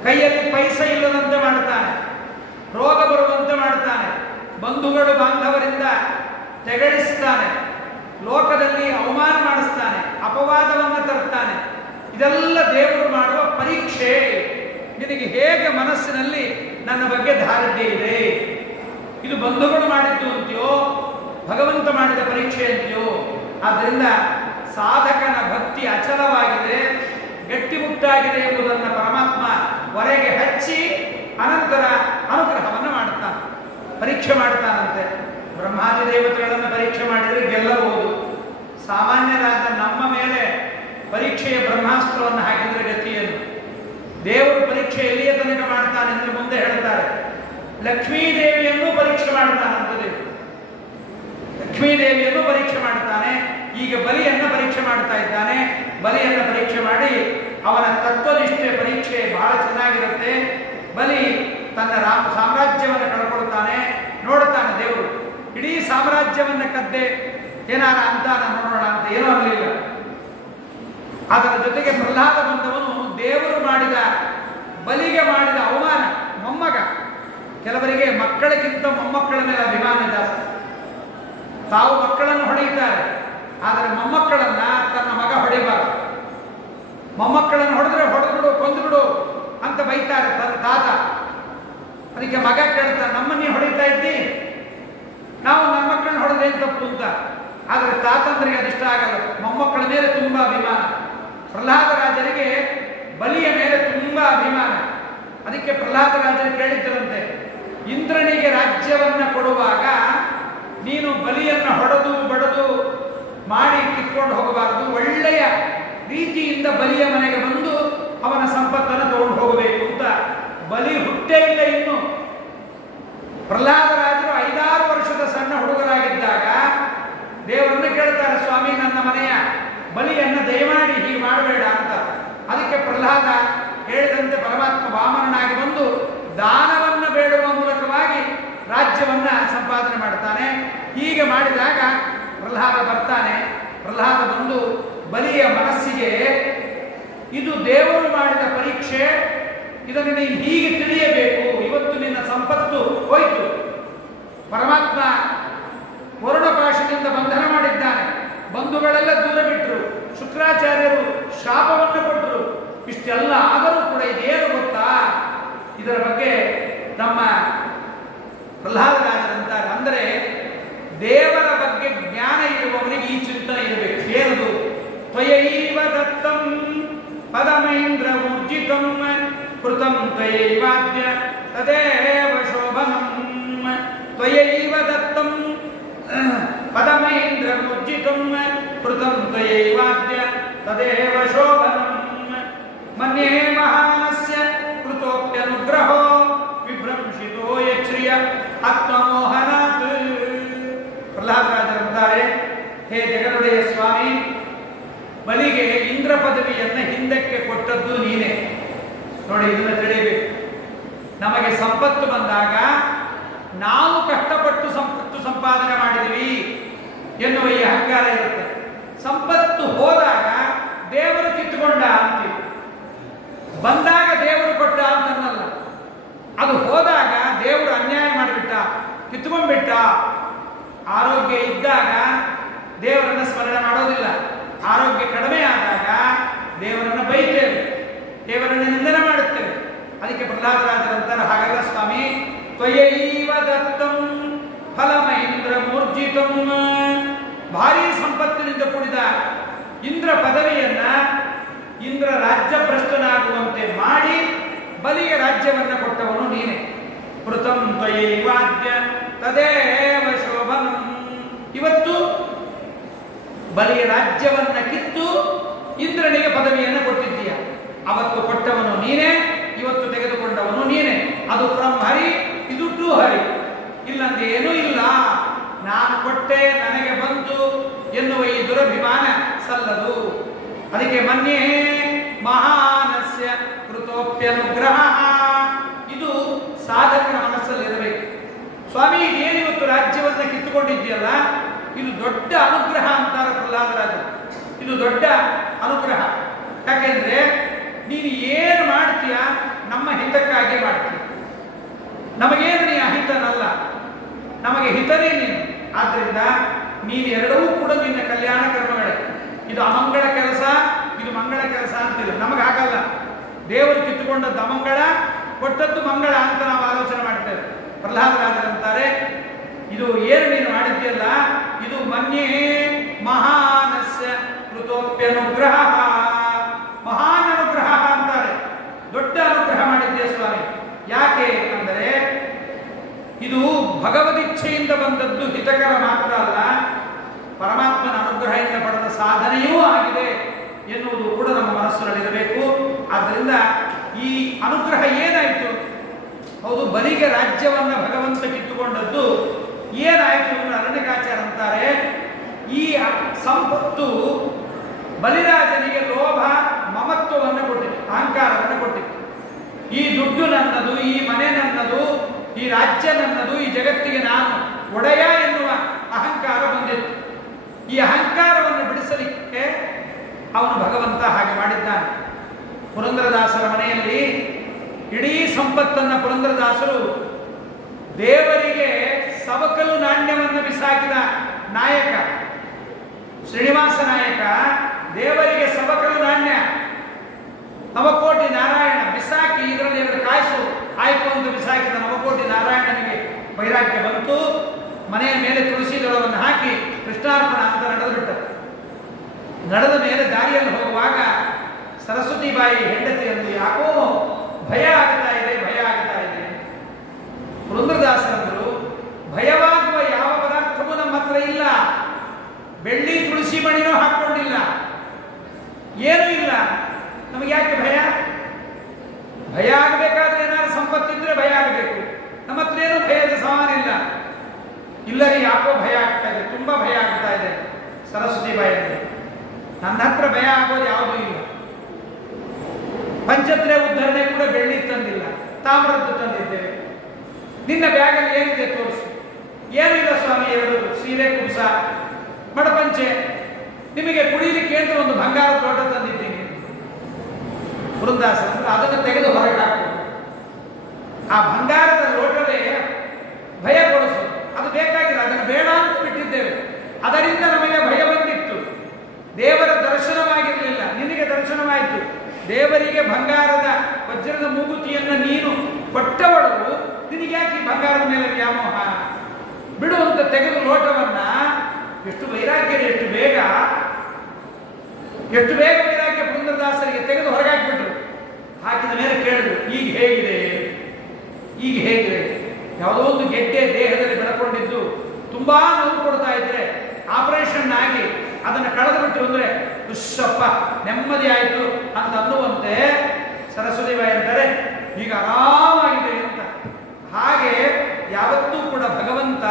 ಕೈಯಲ್ಲಿ ಪೈಸೆ ಇಲ್ಲದಂತೆ ಮಾಡ್ತಾನೆ, ರೋಗ ಬರುವಂತೆ ಮಾಡ್ತಾನೆ, ಬಂಧುಗಳು ಬಾಂಧವರಿಂದ ತೆಗಳಿಸ್ತಾನೆ, ಲೋಕದಲ್ಲಿ ಅವಮಾನ ಮಾಡಿಸ್ತಾನೆ, ಅಪವಾದವನ್ನು ತರ್ತಾನೆ. ಇದೆಲ್ಲ ದೇವರು ಮಾಡುವ ಪರೀಕ್ಷೆ. ನಿನಗೆ ಹೇಗೆ ಮನಸ್ಸಿನಲ್ಲಿ ನನ್ನ ಬಗ್ಗೆ ಧಾರಢ್ಯ ಇದೆ, ಇದು ಬಂಧುಗಳು ಮಾಡಿದ್ದು ಅಂತೀಯೋ ಭಗವಂತ ಮಾಡಿದ ಪರೀಕ್ಷೆ ಅಂತೀಯೋ. ಆದ್ದರಿಂದ ಸಾಧಕನ ಭಕ್ತಿ ಅಚಲವಾಗಿದೆ, ಗಟ್ಟಿಮುಟ್ಟಾಗಿದೆ ಎಂಬುದನ್ನು ಪರಮಾತ್ಮ ಹೊರಗೆ ಹಚ್ಚಿ ಅನಂತರ ಅನುಗ್ರಹವನ್ನು ಮಾಡ್ತಾನೆ, ಪರೀಕ್ಷೆ ಮಾಡ್ತಾನಂತೆ. ಬ್ರಹ್ಮಾದಿ ದೇವತೆಗಳನ್ನು ಪರೀಕ್ಷೆ ಮಾಡಿದರೆ ಗೆಲ್ಲಬಹುದು. ಸಾಮಾನ್ಯರಾದ ನಮ್ಮ ಮೇಲೆ ಪರೀಕ್ಷೆಯ ಬ್ರಹ್ಮಾಸ್ತ್ರವನ್ನು ಹಾಕಿದರೆ ಗತಿಯನ್ನು. ದೇವರು ಪರೀಕ್ಷೆ ಎಲ್ಲಿಯ ತನಕ ಮಾಡ್ತಾನೆ ಎಂದು ಮುಂದೆ ಹೇಳ್ತಾರೆ. ಲಕ್ಷ್ಮೀದೇವಿಯನ್ನು ಪರೀಕ್ಷೆ ಮಾಡ್ತಾನಂತ ದೇವರು. ಲಕ್ಷ್ಮೀದೇವಿಯನ್ನು ಪರೀಕ್ಷೆ ಮಾಡ್ತಾನೆ. ಈಗ ಬಲಿಯನ್ನು ಪರೀಕ್ಷೆ ಮಾಡ್ತಾ ಇದ್ದಾನೆ. ಬಲಿಯನ್ನು ಪರೀಕ್ಷೆ ಮಾಡಿ ಅವನ ತತ್ವನಿಷ್ಠೆ ಪರೀಕ್ಷೆ ಬಹಳ ಚೆನ್ನಾಗಿರುತ್ತೆ. ಬಲಿ ತನ್ನ ಸಾಮ್ರಾಜ್ಯವನ್ನು ಕಳ್ಕೊಳ್ತಾನೆ. ನೋಡ್ತಾನೆ ದೇವರು, ಇಡೀ ಸಾಮ್ರಾಜ್ಯವನ್ನು ಕದ್ದೆ, ಏನಾರ ಅಂತಾನ ನೋಡೋಣ ಅಂತ ಏನೂ ಅನ್ನಲಿಲ್ಲ. ಅದರ ಜೊತೆಗೆ ಪ್ರಹ್ಲಾದ ಬಂದವನು ದೇವರು ಮಾಡಿದ ಬಲಿಗೆ ಮಾಡಿದ ಅವಮಾನ. ಮೊಮ್ಮಗ, ಕೆಲವರಿಗೆ ಮಕ್ಕಳಿಗಿಂತ ಮೊಮ್ಮಕ್ಕಳ ಮೇಲೆ ಅಭಿಮಾನ ಜಾಸ್ತಿ. ತಾವು ಮಕ್ಕಳನ್ನು ಹೊಡೆಯುತ್ತಾರೆ, ಆದರೆ ಮೊಮ್ಮಕ್ಕಳನ್ನ ತನ್ನ ಮಗ ಹೊಡೆಯಬಾರದು. ಮೊಮ್ಮಕ್ಕಳನ್ನು ಹೊಡೆದ್ರೆ ಹೊಡೆದ್ಬಿಡು, ಕೊಂದ್ಬಿಡು ಅಂತ ಬೈತಾರೆ ತನ್ನ ತಾತ. ಅದಕ್ಕೆ ಮಗ ಕೇಳ್ತಾನೆ, ನಮ್ಮನ್ನೇ ಹೊಡಿತಾ ಇದ್ದಿ, ನಾವು ನನ್ನ ಮಕ್ಕಳನ್ನ ಹೊಡೆದೇನು ತಪ್ಪು ಅಂತ. ಆದರೆ ತಾತಂದ್ರಿಗೆ ಅದಿಷ್ಟ ಆಗಲ್ಲ. ಮೊಮ್ಮಕ್ಕಳ ಮೇಲೆ ತುಂಬಾ ಅಭಿಮಾನ. ಪ್ರಹ್ಲಾದ ರಾಜರಿಗೆ ಬಲಿಯ ಮೇಲೆ ತುಂಬಾ ಅಭಿಮಾನ. ಅದಕ್ಕೆ ಪ್ರಹ್ಲಾದ ರಾಜರು ಕೇಳಿದ್ದರಂತೆ, ಇಂದ್ರನಿಗೆ ರಾಜ್ಯವನ್ನು ಕೊಡುವಾಗ ನೀನು ಬಲಿಯನ್ನು ಹೊಡೆದು ಬಡದು ಮಾಡಿ ಕಿತ್ಕೊಂಡು ಹೋಗಬಾರದು, ಒಳ್ಳೆಯ ರೀತಿಯಿಂದ ಬಲಿಯ ಮನೆಗೆ ಬಂದು ಅವನ ಸಂಪತ್ತನ್ನು ತಗೊಂಡು ಹೋಗಬೇಕು ಅಂತ. ಬಲಿ ಹುಟ್ಟೇ ಇಲ್ಲ ಇನ್ನು. ಪ್ರಹ್ಲಾದ ರಾಜರು 5-6 ವರ್ಷದ ಸಣ್ಣ ಹುಡುಗರಾಗಿದ್ದಾಗ ದೇವರನ್ನು ಕೇಳ್ತಾರೆ, ಸ್ವಾಮಿ ನನ್ನ ಮನೆಯ ಬಲಿಯನ್ನು ದಯಮಾಡಿ ಹೀಗೆ ಮಾಡಬೇಡ ಅಂತ. ಅದಕ್ಕೆ ಪ್ರಹ್ಲಾದ ಹೇಳಿದಂತೆ ಪರಮಾತ್ಮ ವಾಮನನಾಗಿ ಬಂದು ದಾನವನ್ನು ಬೇಡುವ ಮೂಲಕವಾಗಿ ರಾಜ್ಯವನ್ನ ಸಂಪಾದನೆ ಮಾಡ್ತಾನೆ. ಹೀಗೆ ಮಾಡಿದಾಗ ಪ್ರಹ್ಲಾದ ಬರ್ತಾನೆ. ಪ್ರಹ್ಲಾದ ಬಂದು ಬಲಿಯ ಮನಸ್ಸಿಗೆ, ಇದು ದೇವರು ಮಾಡಿದ ಪರೀಕ್ಷೆ, ಇದನ್ನು ನೀನು ಹೀಗೆ ತಿಳಿಯಬೇಕು. ಇವತ್ತು ನಿನ್ನ ಸಂಪತ್ತು ಹೋಯಿತು, ಪರಮಾತ್ಮ ವರುಣಪಾಶದಿಂದ ಬಂಧನ ಮಾಡಿದ್ದಾನೆ, ಬಂಧುಗಳೆಲ್ಲ ದೂರ ಬಿಟ್ಟರು, ಶುಕ್ರಾಚಾರ್ಯರು ಶಾಪವನ್ನು ಕೊಟ್ಟರು. ಇಷ್ಟೆಲ್ಲ ಆದರೂ ಕೂಡ ಇದೇನು ಗೊತ್ತಾ, ಇದರ ಬಗ್ಗೆ ನಮ್ಮ ಪ್ರಹ್ಲಾದ ರಾಜರಂತಾರೆ, ಅಂದರೆ ದೇವರ ಬಗ್ಗೆ ಜ್ಞಾನ ಇರುವವನಿಗೆ ಈ ಚಿಂತನೆ ಇರಬೇಕು. ಏನದು? ತ್ವಯೈವ ದತ್ತಂ ಪದಮೈಂದ್ರ ಊರ್ಜಿತಂ ಕೃತಂ ತ್ವಯೈವಾದ್ಯ ತದೇವ ಶೋಭನಂ. ತ್ವಯೈವ ದತ್ತಂ ಪದಮೈಂದ್ರ ಊರ್ಜಿತಂ ಕೃತಂ ತ್ವಯೈವಾದ್ಯ ತದೇವ ಶೋಭನಂ. ಮನ್ಯೇ ಮಹಾನಸ್ಯ ಕೃತೋಪ್ಯನುಗ್ರಹೋ ವಿಭ್ರಂಶಿತೋ ಯಚ್ಛ್ರೀ ಪೂಜ್ಯ ಆತ್ಮಮೋಹನಾತ್. ಪ್ರಹ್ಲಾದರಾಜರಂತಾರೆ, ಹೇ ಜಗದೊಡೆಯ ಸ್ವಾಮಿ, ಬಲಿಗೆ ಇಂದ್ರ ಪದವಿಯನ್ನು ಹಿಂದಕ್ಕೆ ಕೊಟ್ಟದ್ದು ನೀನೇ. ನೋಡಿ, ಇದನ್ನು ತಿಳಿಯಬೇಕು. ನಮಗೆ ಸಂಪತ್ತು ಬಂದಾಗ ನಾವು ಕಷ್ಟಪಟ್ಟು ಸಂಪತ್ತು ಸಂಪಾದನೆ ಮಾಡಿದ್ವಿ ಎನ್ನುವ ಈ ಅಹಂಕಾರ ಇರುತ್ತೆ. ಸಂಪತ್ತು ಹೋದಾಗ ದೇವರು ಕಿತ್ತುಕೊಂಡ ಅಂತೀವಿ. ಬಂದಾಗ ದೇವರು ಕೊಟ್ಟ ಅಂತನ್ನಲ್ಲ. ಅದು ಹೋದಾಗ ದೇವರು ಅನ್ಯಾಯ ಮಾಡಿಬಿಟ್ಟ, ಕಿತ್ತುಕೊಂಡ್ಬಿಟ್ಟ. ಆರೋಗ್ಯ ಇದ್ದಾಗ ದೇವರನ್ನು ಸ್ಮರಣೆ ಮಾಡೋದಿಲ್ಲ. ಆರೋಗ್ಯ ಕಡಿಮೆ ಆದಾಗ ದೇವರನ್ನು ಬೈತೇವೆ, ದೇವರನ್ನು ನಿಂದನೆ ಮಾಡುತ್ತೇವೆ. ಅದಕ್ಕೆ ಪ್ರಹ್ಲಾದರಾಜರಂತರ, ಹಾಗಲ್ಲ ಸ್ವಾಮಿ, ತ್ವಯೈವ ದತ್ತಂ ಫಲಮೈಂದ್ರ ಮೂರ್ಜಿತಂ. ಭಾರೀ ಸಂಪತ್ತಿನಿಂದ ಕೂಡಿದ ಇಂದ್ರ ಪದವಿಯನ್ನ ಇಂದ್ರ ರಾಜ್ಯಭ್ರಷ್ಟನಾಗುವಂತೆ ಮಾಡಿ ಬಲಿಗೆ ರಾಜ್ಯವನ್ನು ಕೊಟ್ಟವನು ನೀನೆ. ಕೃತಂ ತ್ವಯೈವಾದ್ಯ ತದೇವ ಶೋಭನಂ. ಇವತ್ತು ಬಲಿಯ ರಾಜ್ಯವನ್ನ ಕಿತ್ತು ಇಂದ್ರನಿಗೆ ಪದವಿಯನ್ನು ಕೊಟ್ಟಿದ್ದೀಯ. ಅವತ್ತು ಕೊಟ್ಟವನು ನೀನೇ, ಇವತ್ತು ತೆಗೆದುಕೊಂಡವನು ನೀನೇ. ಅದು ಫ್ರಮ್ ಹರಿ, ಇದು ಟು ಹರಿ. ಇಲ್ಲಂದ್ರೆ ಏನೂ ಇಲ್ಲ. ನಾನು ಕೊಟ್ಟೆ, ನನಗೆ ಬಂತು ಎನ್ನುವ ಈ ದುರಭಿಮಾನ ಸಲ್ಲದು. ಅದಕ್ಕೆ ಮನ್ಯೇ ಮಹಾನಸ್ಯ ಕೃತೋಪ್ಯನುಗ್ರಹ. ಇದು ಸಾಧಕನ ಮನಸ್ಸಲ್ಲಿರಬೇಕು. ಸ್ವಾಮಿ, ಏನಿವತ್ತು ರಾಜ್ಯವನ್ನು ಕಿತ್ತುಕೊಂಡಿದ್ದೀಯಲ್ಲ, ಇದು ದೊಡ್ಡ ಅನುಗ್ರಹ ಅಂತಾರೆ ಪ್ರಹ್ಲಾದರಾಜ. ಇದು ದೊಡ್ಡ ಅನುಗ್ರಹ. ಯಾಕೆಂದ್ರೆ ನೀನು ಏನು ಮಾಡ್ತೀಯ ನಮ್ಮ ಹಿತಕ್ಕಾಗಿ ಮಾಡ್ತೀಯ. ನಮಗೇನು ನೀ ಅಹಿತನಲ್ಲ, ನಮಗೆ ಹಿತನೇ ನೀನು. ಆದ್ರಿಂದ ನೀನು ಎರಡವೂ ಕೂಡ ನಿನ್ನ ಕಲ್ಯಾಣ ಕರ್ಮಗಳೇ. ಇದು ಅಮಂಗಳ ಕೆಲಸ, ಇದು ಮಂಗಳ ಕೆಲಸ ಅಂತಿಲ್ಲ. ನಮಗಾಗಲ್ಲ. ದೇವರು ಕಿತ್ತುಕೊಂಡದ್ದು ಅಮಂಗಳ, ಕೊಟ್ಟದ್ದು ಮಂಗಳ ಅಂತ ನಾವು ಆಲೋಚನೆ ಮಾಡ್ತೇವೆ. ಪ್ರಹ್ಲಾದರಾಜರಂತಾರೆ, ಇದು ಏನು ನೀನು ಮಾಡಿದ್ಯಲ್ಲ, ಇದು ಮನ್ಯೇ ಮಹಾನಸ್ಯ ಕೃತೋಪ್ಯನುಗ್ರಹ. ಮಹಾನ್ ಅನುಗ್ರಹ ಅಂತಾರೆ. ದೊಡ್ಡ ಅನುಗ್ರಹ ಮಾಡಿದ್ದೆ ಸ್ವಾಮಿ. ಯಾಕೆ ಅಂದರೆ ಇದು ಭಗವದಿಚ್ಛೆಯಿಂದ ಬಂದದ್ದು ಹಿತಕರ ಮಾತ್ರ ಅಲ್ಲ, ಪರಮಾತ್ಮನ ಅನುಗ್ರಹದಿಂದ ಪಡೆದ ಸಾಧನೆಯೂ ಆಗಿದೆ ಎನ್ನುವುದು ಕೂಡ ನಮ್ಮ ಮನಸ್ಸಿನಲ್ಲಿರಬೇಕು. ಆದ್ದರಿಂದ ಈ ಅನುಗ್ರಹ ಏನಾಯಿತು? ಹೌದು, ಬಲಿಗೆ ರಾಜ್ಯವನ್ನು ಭಗವಂತ ಕಿತ್ತುಕೊಂಡದ್ದು ಏನಾಯಿತು ಅಂದರೆ ಅರಣ್ಯಕಾಚಾರ ಅಂತಾರೆ, ಈ ಸಂಪತ್ತು ಬಲಿರಾಜನಿಗೆ ಲೋಭ ಮಮತ್ವವನ್ನು ಕೊಟ್ಟಿತ್ತು, ಅಹಂಕಾರವನ್ನು ಕೊಟ್ಟಿತ್ತು. ಈ ದುಡ್ಡು ನನ್ನದು, ಈ ಮನೆ ನನ್ನದು, ಈ ರಾಜ್ಯ ನನ್ನದು, ಈ ಜಗತ್ತಿಗೆ ನಾನು ಒಡೆಯ ಎನ್ನುವ ಅಹಂಕಾರ ಬಂದಿತ್ತು. ಈ ಅಹಂಕಾರವನ್ನು ಬಿಡಿಸಲಿಕ್ಕೆ ಅವನು ಭಗವಂತ ಹಾಗೆ ಮಾಡಿದ್ದಾನೆ. ಪುರಂದರದಾಸರ ಮನೆಯಲ್ಲಿ ಇಡೀ ಸಂಪತ್ತನ್ನು ಪುರಂದರದಾಸರು ದೇವರಿಗೆ ಸವಕಲು ನಾಣ್ಯವನ್ನು ಬಿಸಾಕಿದ ನಾಯಕ ಶ್ರೀನಿವಾಸ ನಾಯಕ. ದೇವರಿಗೆ ಸವಕಲು ನಾಣ್ಯ ನವಕೋಟಿ ನಾರಾಯಣ ಬಿಸಾಕಿ, ಇದರಲ್ಲಿ ಎರಡು ಕಾಯಿಸು ಆಯ್ತು ಅಂತ ಬಿಸಾಕಿದ ನವಕೋಟಿ ನಾರಾಯಣನಿಗೆ ವೈರಾಗ್ಯ ಬಂತು. ಮನೆಯ ಮೇಲೆ ತುಳಸಿ ದಳವನ್ನು ಹಾಕಿ ಕೃಷ್ಣಾರ್ಪಣ ಅಂತ ನಡೆದುಬಿಟ್ಟ. ನಡೆದ ಮೇಲೆ ದಾರಿಯಲ್ಲಿ ಹೋಗುವಾಗ ಸರಸ್ವತಿ ಬಾಯಿ ಹೆಂಡತಿಯಲ್ಲಿ ಯಾಕೋ ಭಯ ಆಗ್ತಾ ಇದೆ, ಭಯ ಆಗ್ತಾ ಇದೆ. ಪುರಂದರದಾಸರಂದರು, ಭಯವಾಗುವ ಯಾವ ಪದಾರ್ಥವೂ ನಮ್ಮ ಹತ್ರ ಇಲ್ಲ. ಬೆಳ್ಳಿ ತುಳಸಿ ಮಣಿನೂ ಹಾಕೊಂಡಿಲ್ಲ, ಏನೂ ಇಲ್ಲ. ನಮಗೆ ಯಾಕೆ ಭಯ? ಭಯ ಆಗಬೇಕಾದ್ರೆ ಏನಾದ್ರು ಸಂಪತ್ತಿದ್ರೆ ಭಯ ಆಗಬೇಕು. ನಮ್ಮ ಹತ್ರ ಏನೂ ಭಯದ ಸಮಾನ ಇಲ್ಲ. ಇಲ್ಲರಿ ಯಾಕೋ ಭಯ ಆಗ್ತಾ ಇದೆ, ತುಂಬಾ ಭಯ ಆಗ್ತಾ ಇದೆ. ಸರಸ್ವತಿ ಬಾಯಲ್ಲಿ ನನ್ನ ಹತ್ರ ಭಯ ಆಗೋದು ಯಾವುದೂ ಇಲ್ಲ. ಪಂಚತ್ರೆ ಉದ್ಧರಣೆ ಕೂಡ ಬೆಳ್ಳಿ ತಂದಿಲ್ಲ, ತಾಮ್ರದ್ದು ತಂದಿದ್ದೇವೆ. ನಿನ್ನ ಬ್ಯಾಗಲ್ಲಿ ಏನಿದೆ ತೋರಿಸು. ಏನೂ ಇಲ್ಲ ಸ್ವಾಮಿ, ಎರಡು ಸೀರೆ ಕುಂಸ ಮಡಪಂಚೆ. ನಿಮಗೆ ಕುಡಿಯಲಿಕ್ಕೆ ಅಂತ ಒಂದು ಬಂಗಾರದ ಲೋಟ ತಂದಿದ್ದೀನಿ. ಪುರಂದಾಸ ಅದನ್ನು ತೆಗೆದು ಹೊರಗೆ ಹಾಕೋದು. ಆ ಬಂಗಾರದ ಲೋಟವೇ ಭಯ ಕೊಡಿಸೋದು. ಅದು ಬೇಕಾಗಿಲ್ಲ, ಅದನ್ನು ಬೇಡ ಅಂತ ಬಿಟ್ಟಿದ್ದೇವೆ. ಅದರಿಂದ ನಮಗೆ ಭಯ ಬಂದಿತ್ತು. ದೇವರ ದರ್ಶನವಾಗಿರಲಿಲ್ಲ, ನಿನಗೆ ದರ್ಶನವಾಯಿತು. ದೇವರಿಗೆ ಬಂಗಾರದ ವಜ್ರದ ಮೂಗುತಿಯನ್ನು ನೀನು ಕೊಟ್ಟವಳು, ನಿನಗೆ ಯಾಕೆ ಬಂಗಾರದ ಮೇಲೆ ವ್ಯಾಮೋಹ? ಬಿಡು ಅಂತ ತೆಗೆದು ಲೋಟವನ್ನ, ಎಷ್ಟು ವೈರಾಗ್ಯ, ಎಷ್ಟು ಬೇಗ ವೈರಾಗ್ಯ ಪುರಂದರದಾಸರಿಗೆ ತೆಗೆದು ಹೊರಗಾಕ್ಬಿಟ್ರು. ಹಾಕಿದ ಮೇಲೆ ಕೇಳಿದ್ರು, ಈಗ ಹೇಗಿದೆ, ಈಗ ಹೇಗಿದೆ? ಯಾವುದೋ ಒಂದು ಗೆಡ್ಡೆ ದೇಹದಲ್ಲಿ ಬೆಳಕೊಂಡಿದ್ದು ತುಂಬಾ ನೋವು ಕೊಡ್ತಾ ಇದ್ರೆ ಆಪರೇಷನ್ ಆಗಿ ಅದನ್ನು ಕಳೆದು ಬಿಟ್ಟರು ಅಂದ್ರೆ ಉಶ್ಶಪ್ಪ ನೆಮ್ಮದಿ ಆಯಿತು ಅಂತ ಅನ್ನುವಂತೆ ಸರಸ್ವತಿ ಬಾಯಿ ಅಂತಾರೆ ಈಗ ಆರಾಮಾಗಿದೆ ಅಂತ. ಹಾಗೆ ಯಾವತ್ತೂ ಕೂಡ ಭಗವಂತ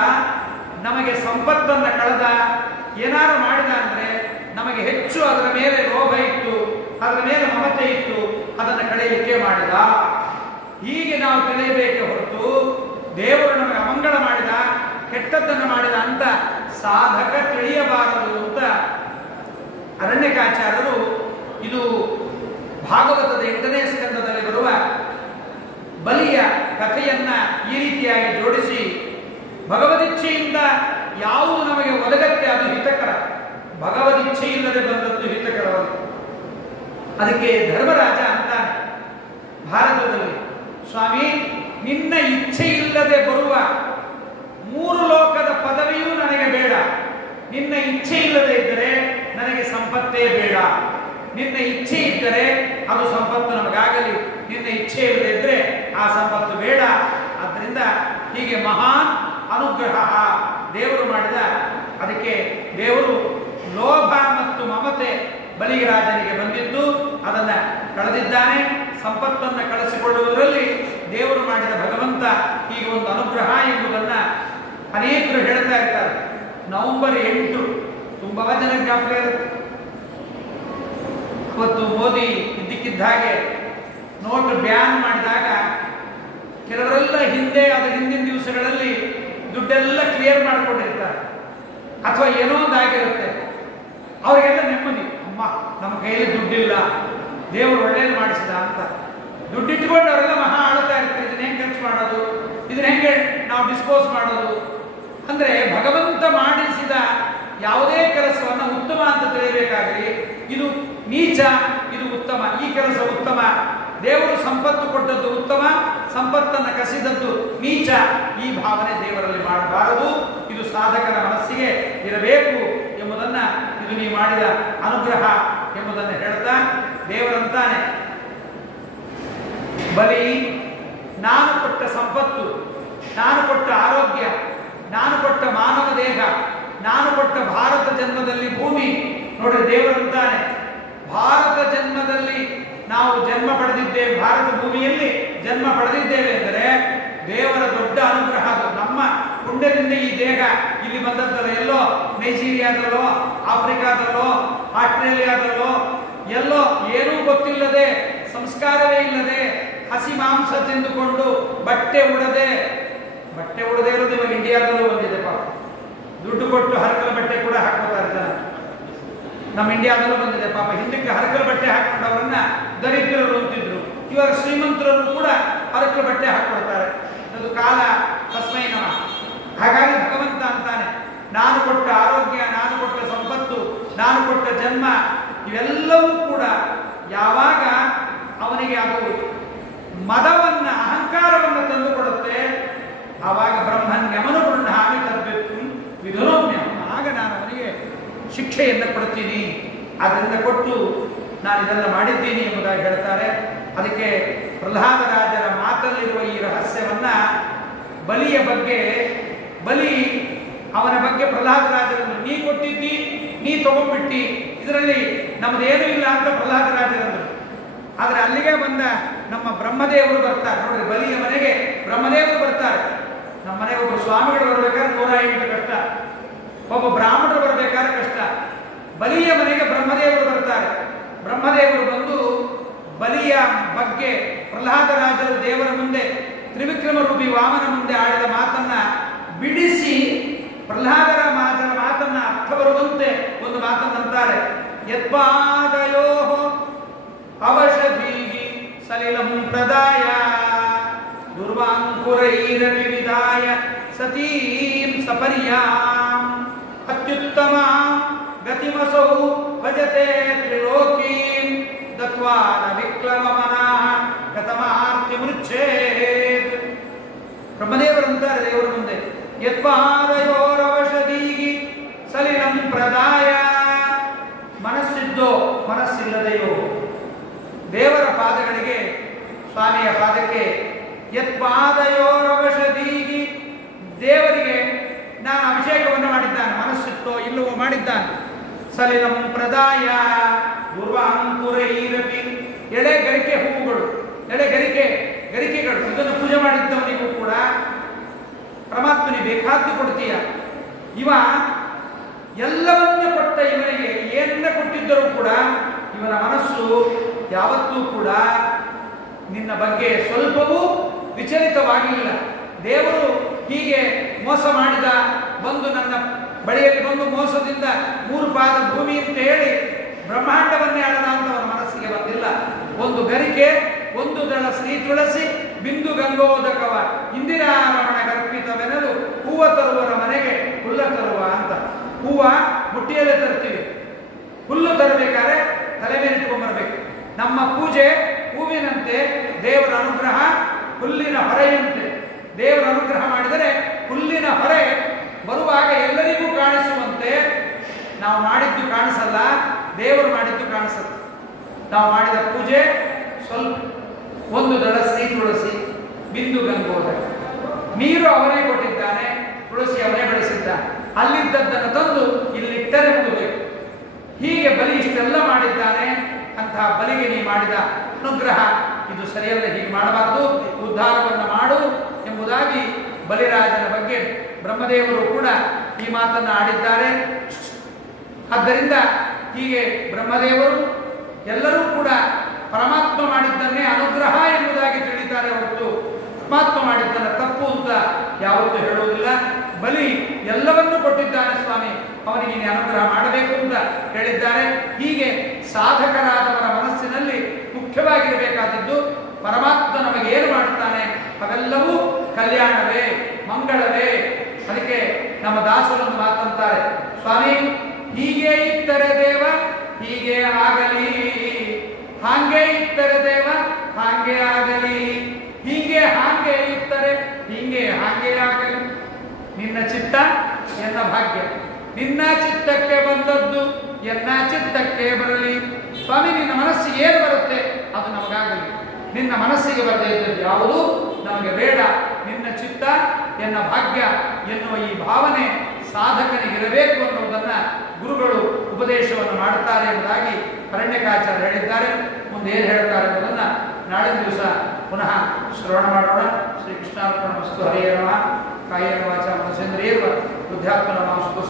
ನಮಗೆ ಸಂಪತ್ತನ್ನು ಕಳೆದ ಏನಾರು ಮಾಡಿದ ಅಂದರೆ ನಮಗೆ ಹೆಚ್ಚು ಅದರ ಮೇಲೆ ಲೋಭ ಇತ್ತು, ಅದರ ಮೇಲೆ ಮಮತೆ ಇತ್ತು, ಅದನ್ನು ಕಳೆಯಲಿಕ್ಕೆ ಮಾಡಿದ. ಹೀಗೆ ನಾವು ತಿಳಿಯಬೇಕೆ ಹೊರತು ದೇವರು ನಮಗೆ ಅಮಂಗಳ ಮಾಡಿದ, ಕೆಟ್ಟದ್ದನ್ನು ಮಾಡಿದ ಅಂತ ಸಾಧಕ ತಿಳಿಯಬಾರದು ಅಂತ ಅರಣ್ಯಕಾಚಾರ್ಯರು ಇದು ಭಾಗವತದ 8ನೇ ಸ್ಕಂದದಲ್ಲಿ ಬರುವ ಬಲಿಯ ಕಥೆಯನ್ನ ಈ ರೀತಿಯಾಗಿ ಜೋಡಿಸಿ ಭಗವದಿಚ್ಛೆಯಿಂದ ಯಾವುದು ನಮಗೆ ಒದಗತ್ತೆ ಅದು ಹಿತಕರ, ಭಗವದಿಚ್ಛೆ ಇಲ್ಲದೆ ಬಂದದ್ದು ಹಿತಕರವಲ್ಲ. ಅದಕ್ಕೆ ಧರ್ಮರಾಜ ಅಂತಾನೆ ಭಾರತದಲ್ಲಿ, ಸ್ವಾಮಿ ನಿನ್ನ ಇಚ್ಛೆ ಇಲ್ಲದೆ ಬರುವ 3 ಲೋಕದ ಪದವಿಯೂ ನನಗೆ ಬೇಡ. ನಿನ್ನ ಇಚ್ಛೆ ಇಲ್ಲದೆ ಇದ್ದರೆ ನನಗೆ ಸಂಪತ್ತೇ ಬೇಡ. ನಿನ್ನ ಇಚ್ಛೆ ಇದ್ದರೆ ಅದು ಸಂಪತ್ತು ನಮಗಾಗಲಿ, ನಿನ್ನ ಇಚ್ಛೆ ಇಲ್ಲದೆ ಇದ್ದರೆ ಆ ಸಂಪತ್ತು ಬೇಡ. ಆದ್ದರಿಂದ ಹೀಗೆ ಮಹಾನ್ ಅನುಗ್ರಹ ದೇವರು ಮಾಡಿದ. ಅದಕ್ಕೆ ದೇವರು ಲೋಭ ಮತ್ತು ಮಮತೆ ಬಲಿರಾಜನಿಗೆ ಬಂದಿದ್ದು ಅದನ್ನು ಕಳೆದಿದ್ದಾನೆ. ಸಂಪತ್ತನ್ನು ಕಳಿಸಿಕೊಳ್ಳುವುದರಲ್ಲಿ ದೇವರು ಮಾಡಿದ ಭಗವಂತ ಹೀಗೆ ಒಂದು ಅನುಗ್ರಹ ಎಂಬುದನ್ನು ಅನೇಕರು ಹೇಳ್ತಾ ಇರ್ತಾರೆ. ನವೆಂಬರ್ 8 ತುಂಬ ಜನ ಜ್ಞಾಪಕ ಇರುತ್ತೆ. ಅವತ್ತು ಮೋದಿ ಇದ್ದಕ್ಕಿದ್ದ ಹಾಗೆ ನೋಟ್ ಬ್ಯಾನ್ ಮಾಡಿದಾಗ ಕೆಲವರೆಲ್ಲ ಹಿಂದೆ ಅದರ ಹಿಂದಿನ ದಿವಸಗಳಲ್ಲಿ ದುಡ್ಡೆಲ್ಲ ಕ್ಲಿಯರ್ ಮಾಡಿಕೊಂಡಿರ್ತಾರೆ, ಅಥವಾ ಏನೋ ಒಂದಾಗಿರುತ್ತೆ. ಅವರಿಗೆಲ್ಲ ನೆಮ್ಮದಿ, ಅಮ್ಮ ನಮ್ಮ ಕೈಯಲ್ಲಿ ದುಡ್ಡಿಲ್ಲ, ದೇವರು ಒಳ್ಳೇದು ಮಾಡಿಸಿದ ಅಂತ ದುಡ್ಡಿಟ್ಕೊಂಡು ಅವರೆಲ್ಲ ಮಹಾ ಆಳ್ತಾ ಇರ್ತಾರೆ. ಇದನ್ನ ಹೆಂಗೆ ಖರ್ಚು ಮಾಡೋದು, ಇದನ್ನ ಹೆಂಗೆ ನಾವು ಡಿಸ್ಪೋಸ್ ಮಾಡೋದು. ಅಂದರೆ ಭಗವಂತ ಮಾಡಿಸಿದ ಯಾವುದೇ ಕೆಲಸವನ್ನು ಉತ್ತಮ ಅಂತ ತಿಳಿಯಬೇಕಾಗಲಿ. ಇದು ನೀಚ, ಇದು ಉತ್ತಮ, ಈ ಕೆಲಸ ಉತ್ತಮ. ದೇವರು ಸಂಪತ್ತು ಕೊಟ್ಟದ್ದು ಉತ್ತಮ, ಸಂಪತ್ತನ್ನು ಕಸಿದದ್ದು ನೀಚ. ಈ ಭಾವನೆ ದೇವರಲ್ಲಿ ಮಾಡಬಾರದು. ಇದು ಸಾಧಕನ ಮನಸ್ಸಿಗೆ ಇರಬೇಕು ಎಂಬುದನ್ನು, ಇದು ನೀವು ಮಾಡಿದ ಅನುಗ್ರಹ ಎಂಬುದನ್ನು ಹೇಳ್ತಾ ದೇವರಂತಾನೆ, ಬಲಿ ನಾನು ಕೊಟ್ಟ ಸಂಪತ್ತು, ನಾನು ಕೊಟ್ಟ ಆರೋಗ್ಯ, ನಾನು ಕೊಟ್ಟ ಮಾನವ ದೇಹ, ನಾನು ಕೊಟ್ಟ ಭಾರತ ಜನ್ಮದಲ್ಲಿ ಭೂಮಿ. ನೋಡಿ ದೇವರಂತಾನೆ, ಭಾರತ ಜನ್ಮದಲ್ಲಿ ನಾವು ಜನ್ಮ ಪಡೆದಿದ್ದೇವೆ, ಭಾರತ ಭೂಮಿಯಲ್ಲಿ ಜನ್ಮ ಪಡೆದಿದ್ದೇವೆ ಎಂದರೆ ದೇವರ ದೊಡ್ಡ ಅನುಗ್ರಹ. ನಮ್ಮ ಪುಣ್ಯದಿಂದ ಈ ದೇಹ ಇಲ್ಲಿ ಬಂದದ್ದಲ್ಲ. ಎಲ್ಲೋ ನೈಜೀರಿಯಾದಲ್ಲೋ, ಆಫ್ರಿಕಾದಲ್ಲೋ, ಆಸ್ಟ್ರೇಲಿಯಾದಲ್ಲೋ, ಎಲ್ಲೋ ಏನೂ ಗೊತ್ತಿಲ್ಲದೆ, ಸಂಸ್ಕಾರವೇ ಇಲ್ಲದೆ, ಹಸಿ ಮಾಂಸ ತಿಂದುಕೊಂಡು ಬಟ್ಟೆ ಉಡದೆ ಇರೋದು ಇವಾಗ ಇಂಡಿಯಾದಲ್ಲೂ ಬಂದಿದೆ. ಪಾಪ ದುಡ್ಡು ಕೊಟ್ಟು ಹರಕಲ ಬಟ್ಟೆ ಕೂಡ ಹಾಕೋತಾ ಇರ್ತಾರೆ. ನಮ್ಮ ಇಂಡಿಯಾದಲ್ಲೂ ಬಂದಿದೆ. ಪಾಪ ಹಿಂದಕ್ಕೆ ಹರಕಲ ಬಟ್ಟೆ ಹಾಕೊಂಡವರನ್ನ ದರಿದ್ರರು ಅಂತಿದ್ರು. ಇವಾಗ ಶ್ರೀಮಂತರರು ಕೂಡ ಹರಕಲ ಬಟ್ಟೆ ಹಾಕೊಳ್ತಾರೆ. ಅದು ಕಾಲ ತಸ್ಮೈ ನಮಃ. ಹಾಗಾಗಿ ಭಗವಂತ ಅಂತಾನೆ, ನಾನು ಕೊಟ್ಟ ಆರೋಗ್ಯ, ನಾನು ಕೊಟ್ಟ ಸಂಪತ್ತು, ನಾನು ಕೊಟ್ಟ ಜನ್ಮ, ಇವೆಲ್ಲವೂ ಕೂಡ ಯಾವಾಗ ಅವನಿಗೆ ಅದು ಮದವನ್ನ, ಅಹಂಕಾರವನ್ನು ತಂದುಕೊಡುತ್ತೆ, ಆವಾಗ ಬ್ರಹ್ಮಣ್ಯಮನು ಗೃಹಾಮಿ ತದ್ವಿತ್ತು ವಿಧುನೋಮ್ಯ. ಆಗ ನಾನು ಅವನಿಗೆ ಶಿಕ್ಷೆಯನ್ನು ಕೊಡ್ತೀನಿ. ಅದರಿಂದ ಕೊಟ್ಟು ನಾನು ಇದೆಲ್ಲ ಮಾಡಿದ್ದೀನಿ ಎಂಬುದಾಗಿ ಹೇಳ್ತಾರೆ. ಅದಕ್ಕೆ ಪ್ರಹ್ಲಾದರಾಜರ ಮಾತಲ್ಲಿರುವ ಈ ರಹಸ್ಯವನ್ನ ಬಲಿಯ ಬಗ್ಗೆ, ಬಲಿ ಅವನ ಬಗ್ಗೆ ಪ್ರಹ್ಲಾದರಾಜರನ್ನು ನೀ ಕೊಟ್ಟಿದ್ದಿ, ನೀ ತಗೊಂಡ್ಬಿಟ್ಟಿ, ಇದರಲ್ಲಿ ನಮ್ಮದೇನೂ ಇಲ್ಲ ಅಂತ ಪ್ರಹ್ಲಾದರಾಜರಂದರು. ಆದರೆ ಅಲ್ಲಿಗೆ ಬಂದ ನಮ್ಮ ಬ್ರಹ್ಮದೇವರು ಬರ್ತಾರೆ. ನೋಡ್ರಿ, ಬಲಿಯ ಮನೆಗೆ ಬ್ರಹ್ಮದೇವರು ಬರ್ತಾರೆ. ನಮ್ಮ ಮನೆಗೆ ಒಬ್ಬರು ಸ್ವಾಮಿಗಳು ಬರಬೇಕಾದ್ರೆ 108 ಕಷ್ಟ, ಒಬ್ಬ ಬ್ರಾಹ್ಮಣರು ಬರಬೇಕಾದ್ರೆ ಕಷ್ಟ. ಬಲಿಯ ಮನೆಗೆ ಬ್ರಹ್ಮದೇವರು ಬರ್ತಾರೆ. ಬ್ರಹ್ಮದೇವರು ಬಂದು ಬಲಿಯ ಬಗ್ಗೆ ಪ್ರಹ್ಲಾದರಾಜರು ದೇವರ ಮುಂದೆ, ತ್ರಿವಿಕ್ರಮ ರೂಪಿ ವಾಮನ ಮುಂದೆ ಆಡಿದ ಮಾತನ್ನ ಬಿಡಿಸಿ, ಪ್ರಹ್ಲಾದರಾಜರ ಮಾತನ್ನ ಅರ್ಥ ಬರುವಂತೆ ಒಂದು ಮಾತನ್ನಂತಾರೆ. ಯತ್ಪಾದಯೋ ಅವಷಧೀ ಸಲಿಲಂ ಪ್ರದಾಯ ದುರ್ವಾಂಕುರೈರವಿವಿಧಾಯ ಸತೀಂ ಸಪರ್ಯಾಂ ಅತ್ಯುತ್ತಮ ಗತಿಮಸೌ ಭಜತೆ ತ್ರಿಲೋಕೀಂ ದತ್ವಾ ನ ವಿಕ್ಲವಮನಃ ಗತಮಾರ್ತಿ ಮೃಚ್ಛೇತ್. ಬ್ರಹ್ಮದೇವರಂತಾರೆ ದೇವರ ಮುಂದೆ, ಯತ್ಪಾದಯೋರವಷಧೀ ಸಲಿಲಂ ಪ್ರದಾಯ. ಮನಸ್ಸಿದ್ದೋ ಮನಸ್ಸಿಲ್ಲದೆಯೋ ದೇವರ ಪಾದಗಳಿಗೆ, ಸ್ವಾಮಿಯ ಪಾದಕ್ಕೆ, ಯತ್ಪಾದಯೋರವಷಧೀ, ದೇವರಿಗೆ ನಾನು ಅಭಿಷೇಕವನ್ನು ಮಾಡಿದ್ದಾನೆ, ಮನಸ್ಸಿತ್ತೋ ಇಲ್ಲವೋ ಮಾಡಿದ್ದಾನೆ. ಸಲಿಲಂ ಪ್ರದಾಯ ದುರ್ವಾಂಕುರೈರಪಿ, ಎಳೆ ಗರಿಕೆ ಹೂವುಗಳು, ಎಳೆ ಗರಿಕೆಗಳು, ಇದನ್ನು ಪೂಜೆ ಮಾಡಿದ್ದವನಿಗೂ ಕೂಡ ಪರಮಾತ್ಮನಿಗೆ ಬೇಕಾದ್ದು ಕೊಡ್ತೀಯ. ಇವ ಎಲ್ಲವನ್ನ ಕೊಟ್ಟ ಇವನಿಗೆ ಏನನ್ನ ಕೊಟ್ಟಿದ್ದರೂ ಕೂಡ ಇವನ ಮನಸ್ಸು ಯಾವತ್ತೂ ಕೂಡ ನಿನ್ನ ಬಗ್ಗೆ ಸ್ವಲ್ಪವೂ ವಿಚಲಿತವಾಗಿಲ್ಲ. ದೇವರು ಹೀಗೆ ಮೋಸ ಮಾಡಿದ, ಬಂದು ನನ್ನ ಬಳಿಯಲ್ಲಿ ಬಂದು ಮೋಸದಿಂದ 3 ಪಾದ ಭೂಮಿ ಅಂತ ಹೇಳಿ ಬ್ರಹ್ಮಾಂಡವನ್ನೇ ಆಳದ ಅಂತ ಅವನ ಮನಸ್ಸಿಗೆ ಬಂದಿಲ್ಲ. ಒಂದು ಗರಿಕೆ, ಒಂದು ದಳ ಶ್ರೀ ತುಳಸಿ, ಬಿಂದು ಗಂಗೋದಕವ ಇಂದಿರಾರಮಣ ಗರ್ಪಿತವೆನಲು ಹೂವ ತರುವರ ಮನೆಗೆ ಹುಲ್ಲ ತರುವ ಅಂತ. ಹೂವ ಬುಟ್ಟಿಯಲ್ಲೇ ತರ್ತೀವಿ, ಹುಲ್ಲು ತರಬೇಕಾದ್ರೆ ತಲೆ ಮೇಲೆ ಇಟ್ಕೊಂಡ್ಬರ್ಬೇಕು. ನಮ್ಮ ಪೂಜೆ ಹೂವಿನಂತೆ, ದೇವರ ಅನುಗ್ರಹ ಹುಲ್ಲಿನ ಹೊರೆಯಂತೆ. ದೇವರ ಅನುಗ್ರಹ ಮಾಡಿದರೆ ಹುಲ್ಲಿನ ಹೊರೆ ಬರುವಾಗ ಎಲ್ಲರಿಗೂ ಕಾಣಿಸುವಂತೆ. ನಾವು ಮಾಡಿದ್ದು ಕಾಣಿಸಲ್ಲ, ದೇವರು ಮಾಡಿದ್ದು ಕಾಣಿಸುತ್ತೆ. ನಾವು ಮಾಡಿದ ಪೂಜೆ ಸ್ವಲ್ಪ, ಒಂದು ದಳ ಶ್ರೀ ತುಳಸಿ, ಬಿಂದು ಗಂಗೋದಕ. ನೀರು ಅವನೇ ಕೊಟ್ಟಿದ್ದಾನೆ, ತುಳಸಿ ಅವನೇ ಬೆಳೆಸಿದ್ದಾನೆ. ಅಲ್ಲಿದ್ದದ್ದನ್ನು ತಂದು ಇಲ್ಲಿಟ್ಟರೆ ಮುಗಬೇಕು. ಹೀಗೆ ಬಲಿ ಇಷ್ಟೆಲ್ಲ ಮಾಡಿದ್ದಾನೆ. ಅಂತಹ ಬಲಿಗೆ ನೀ ಮಾಡಿದ ಅನುಗ್ರಹ ಇದು ಸರಿಯಲ್ಲ, ಹೀಗೆ ಮಾಡಬಾರ್ದು, ಉದ್ಧಾರವನ್ನು ಮಾಡು ಎಂಬುದಾಗಿ ಬಲಿರಾಜನ ಬಗ್ಗೆ ಬ್ರಹ್ಮದೇವರು ಕೂಡ ಈ ಮಾತನ್ನು ಆಡಿದ್ದಾರೆ. ಆದ್ದರಿಂದ ಹೀಗೆ ಬ್ರಹ್ಮದೇವರು ಎಲ್ಲರೂ ಕೂಡ ಪರಮಾತ್ಮ ಮಾಡಿದ್ದನ್ನೇ ಅನುಗ್ರಹ ಎಂಬುದಾಗಿ ತಿಳಿತಾರೆ ಹೊರತು ಪರಮಾತ್ಮ ಮಾಡಿದ್ದನ್ನು ತಪ್ಪು ಅಂತ ಯಾವತ್ತೂ ಹೇಳುವುದಿಲ್ಲ. ಬಲಿ ಎಲ್ಲವನ್ನೂ ಕೊಟ್ಟಿದ್ದಾನೆ ಸ್ವಾಮಿ, ಅವನಿಗೆ ನೀನು ಅನುಗ್ರಹ ಮಾಡಬೇಕು ಅಂತ ಹೇಳಿದ್ದಾರೆ. ಹೀಗೆ ಸಾಧಕರಾದವರ ಮನಸ್ಸಿನಲ್ಲಿ ಮುಖ್ಯವಾಗಿರಬೇಕಾದದ್ದು ಪರಮಾತ್ಮ ನಮಗೆ ಏನು ಮಾಡುತ್ತಾನೆ ಅವೆಲ್ಲವೂ ಕಲ್ಯಾಣವೇ, ಮಂಗಳವೇ. ಅದಕ್ಕೆ ನಮ್ಮ ದಾಸರೊಂದು ಮಾತಂತಾರೆ, ಸ್ವಾಮಿ ಹೀಗೆ ಇದ್ದರೆ ದೇವ ಹೀಗೆ ಆಗಲಿ, ಹಾಗೆ ಇದ್ದರೆ ದೇವ ಹಾಗೆ ಆಗಲಿ, ಹೀಗೆ ಹಾಗೆ ಇದ್ದರೆ ಹೀಗೆ ಹಾಗೆ ಆಗಲಿ. ನಿನ್ನ ಚಿತ್ತ ಎನ್ನ ಭಾಗ್ಯ, ನಿನ್ನ ಚಿತ್ತಕ್ಕೆ ಬಂದದ್ದು ಎನ್ನ ಚಿತ್ತಕ್ಕೆ ಬರಲಿ. ಸ್ವಾಮಿ ನಿನ್ನ ಮನಸ್ಸಿಗೆ ಏನು ಬರುತ್ತೆ ಅದು ನಮಗಾಗಲಿ, ನಿನ್ನ ಮನಸ್ಸಿಗೆ ಬರದೇ ಇದ್ದದ್ದು ಯಾವುದೂ ನಮಗೆ ಬೇಡ. ನಿನ್ನ ಚಿತ್ತ ಎನ್ನ ಭಾಗ್ಯ ಎನ್ನುವ ಈ ಭಾವನೆ ಸಾಧಕನಿಗಿರಬೇಕು ಅನ್ನುವುದನ್ನು ಗುರುಗಳು ಉಪದೇಶವನ್ನು ಮಾಡುತ್ತಾರೆ ಎಂಬುದಾಗಿ ಅರಣ್ಯಕಾಚಾರ್ಯ ಹೇಳಿದ್ದಾರೆ. ಮುಂದೆ ಏನು ಹೇಳ್ತಾರೆ ಎಂಬುದನ್ನು ನಾಳಿನ ದಿವಸ ಪುನಃ ಶ್ರವಣ ಮಾಡೋಣ. ಶ್ರೀ ಕೃಷ್ಣಾರ್ಪಣ ವಸ್ತು ಹರಿಯೇ ನಮಃ. ಕಾಯೇನ ವಾಚಾ ಮನಸೇಂದ್ರಿಯೇರ್ವ ಬುದ್ಧ್ಯಾತ್ಮನ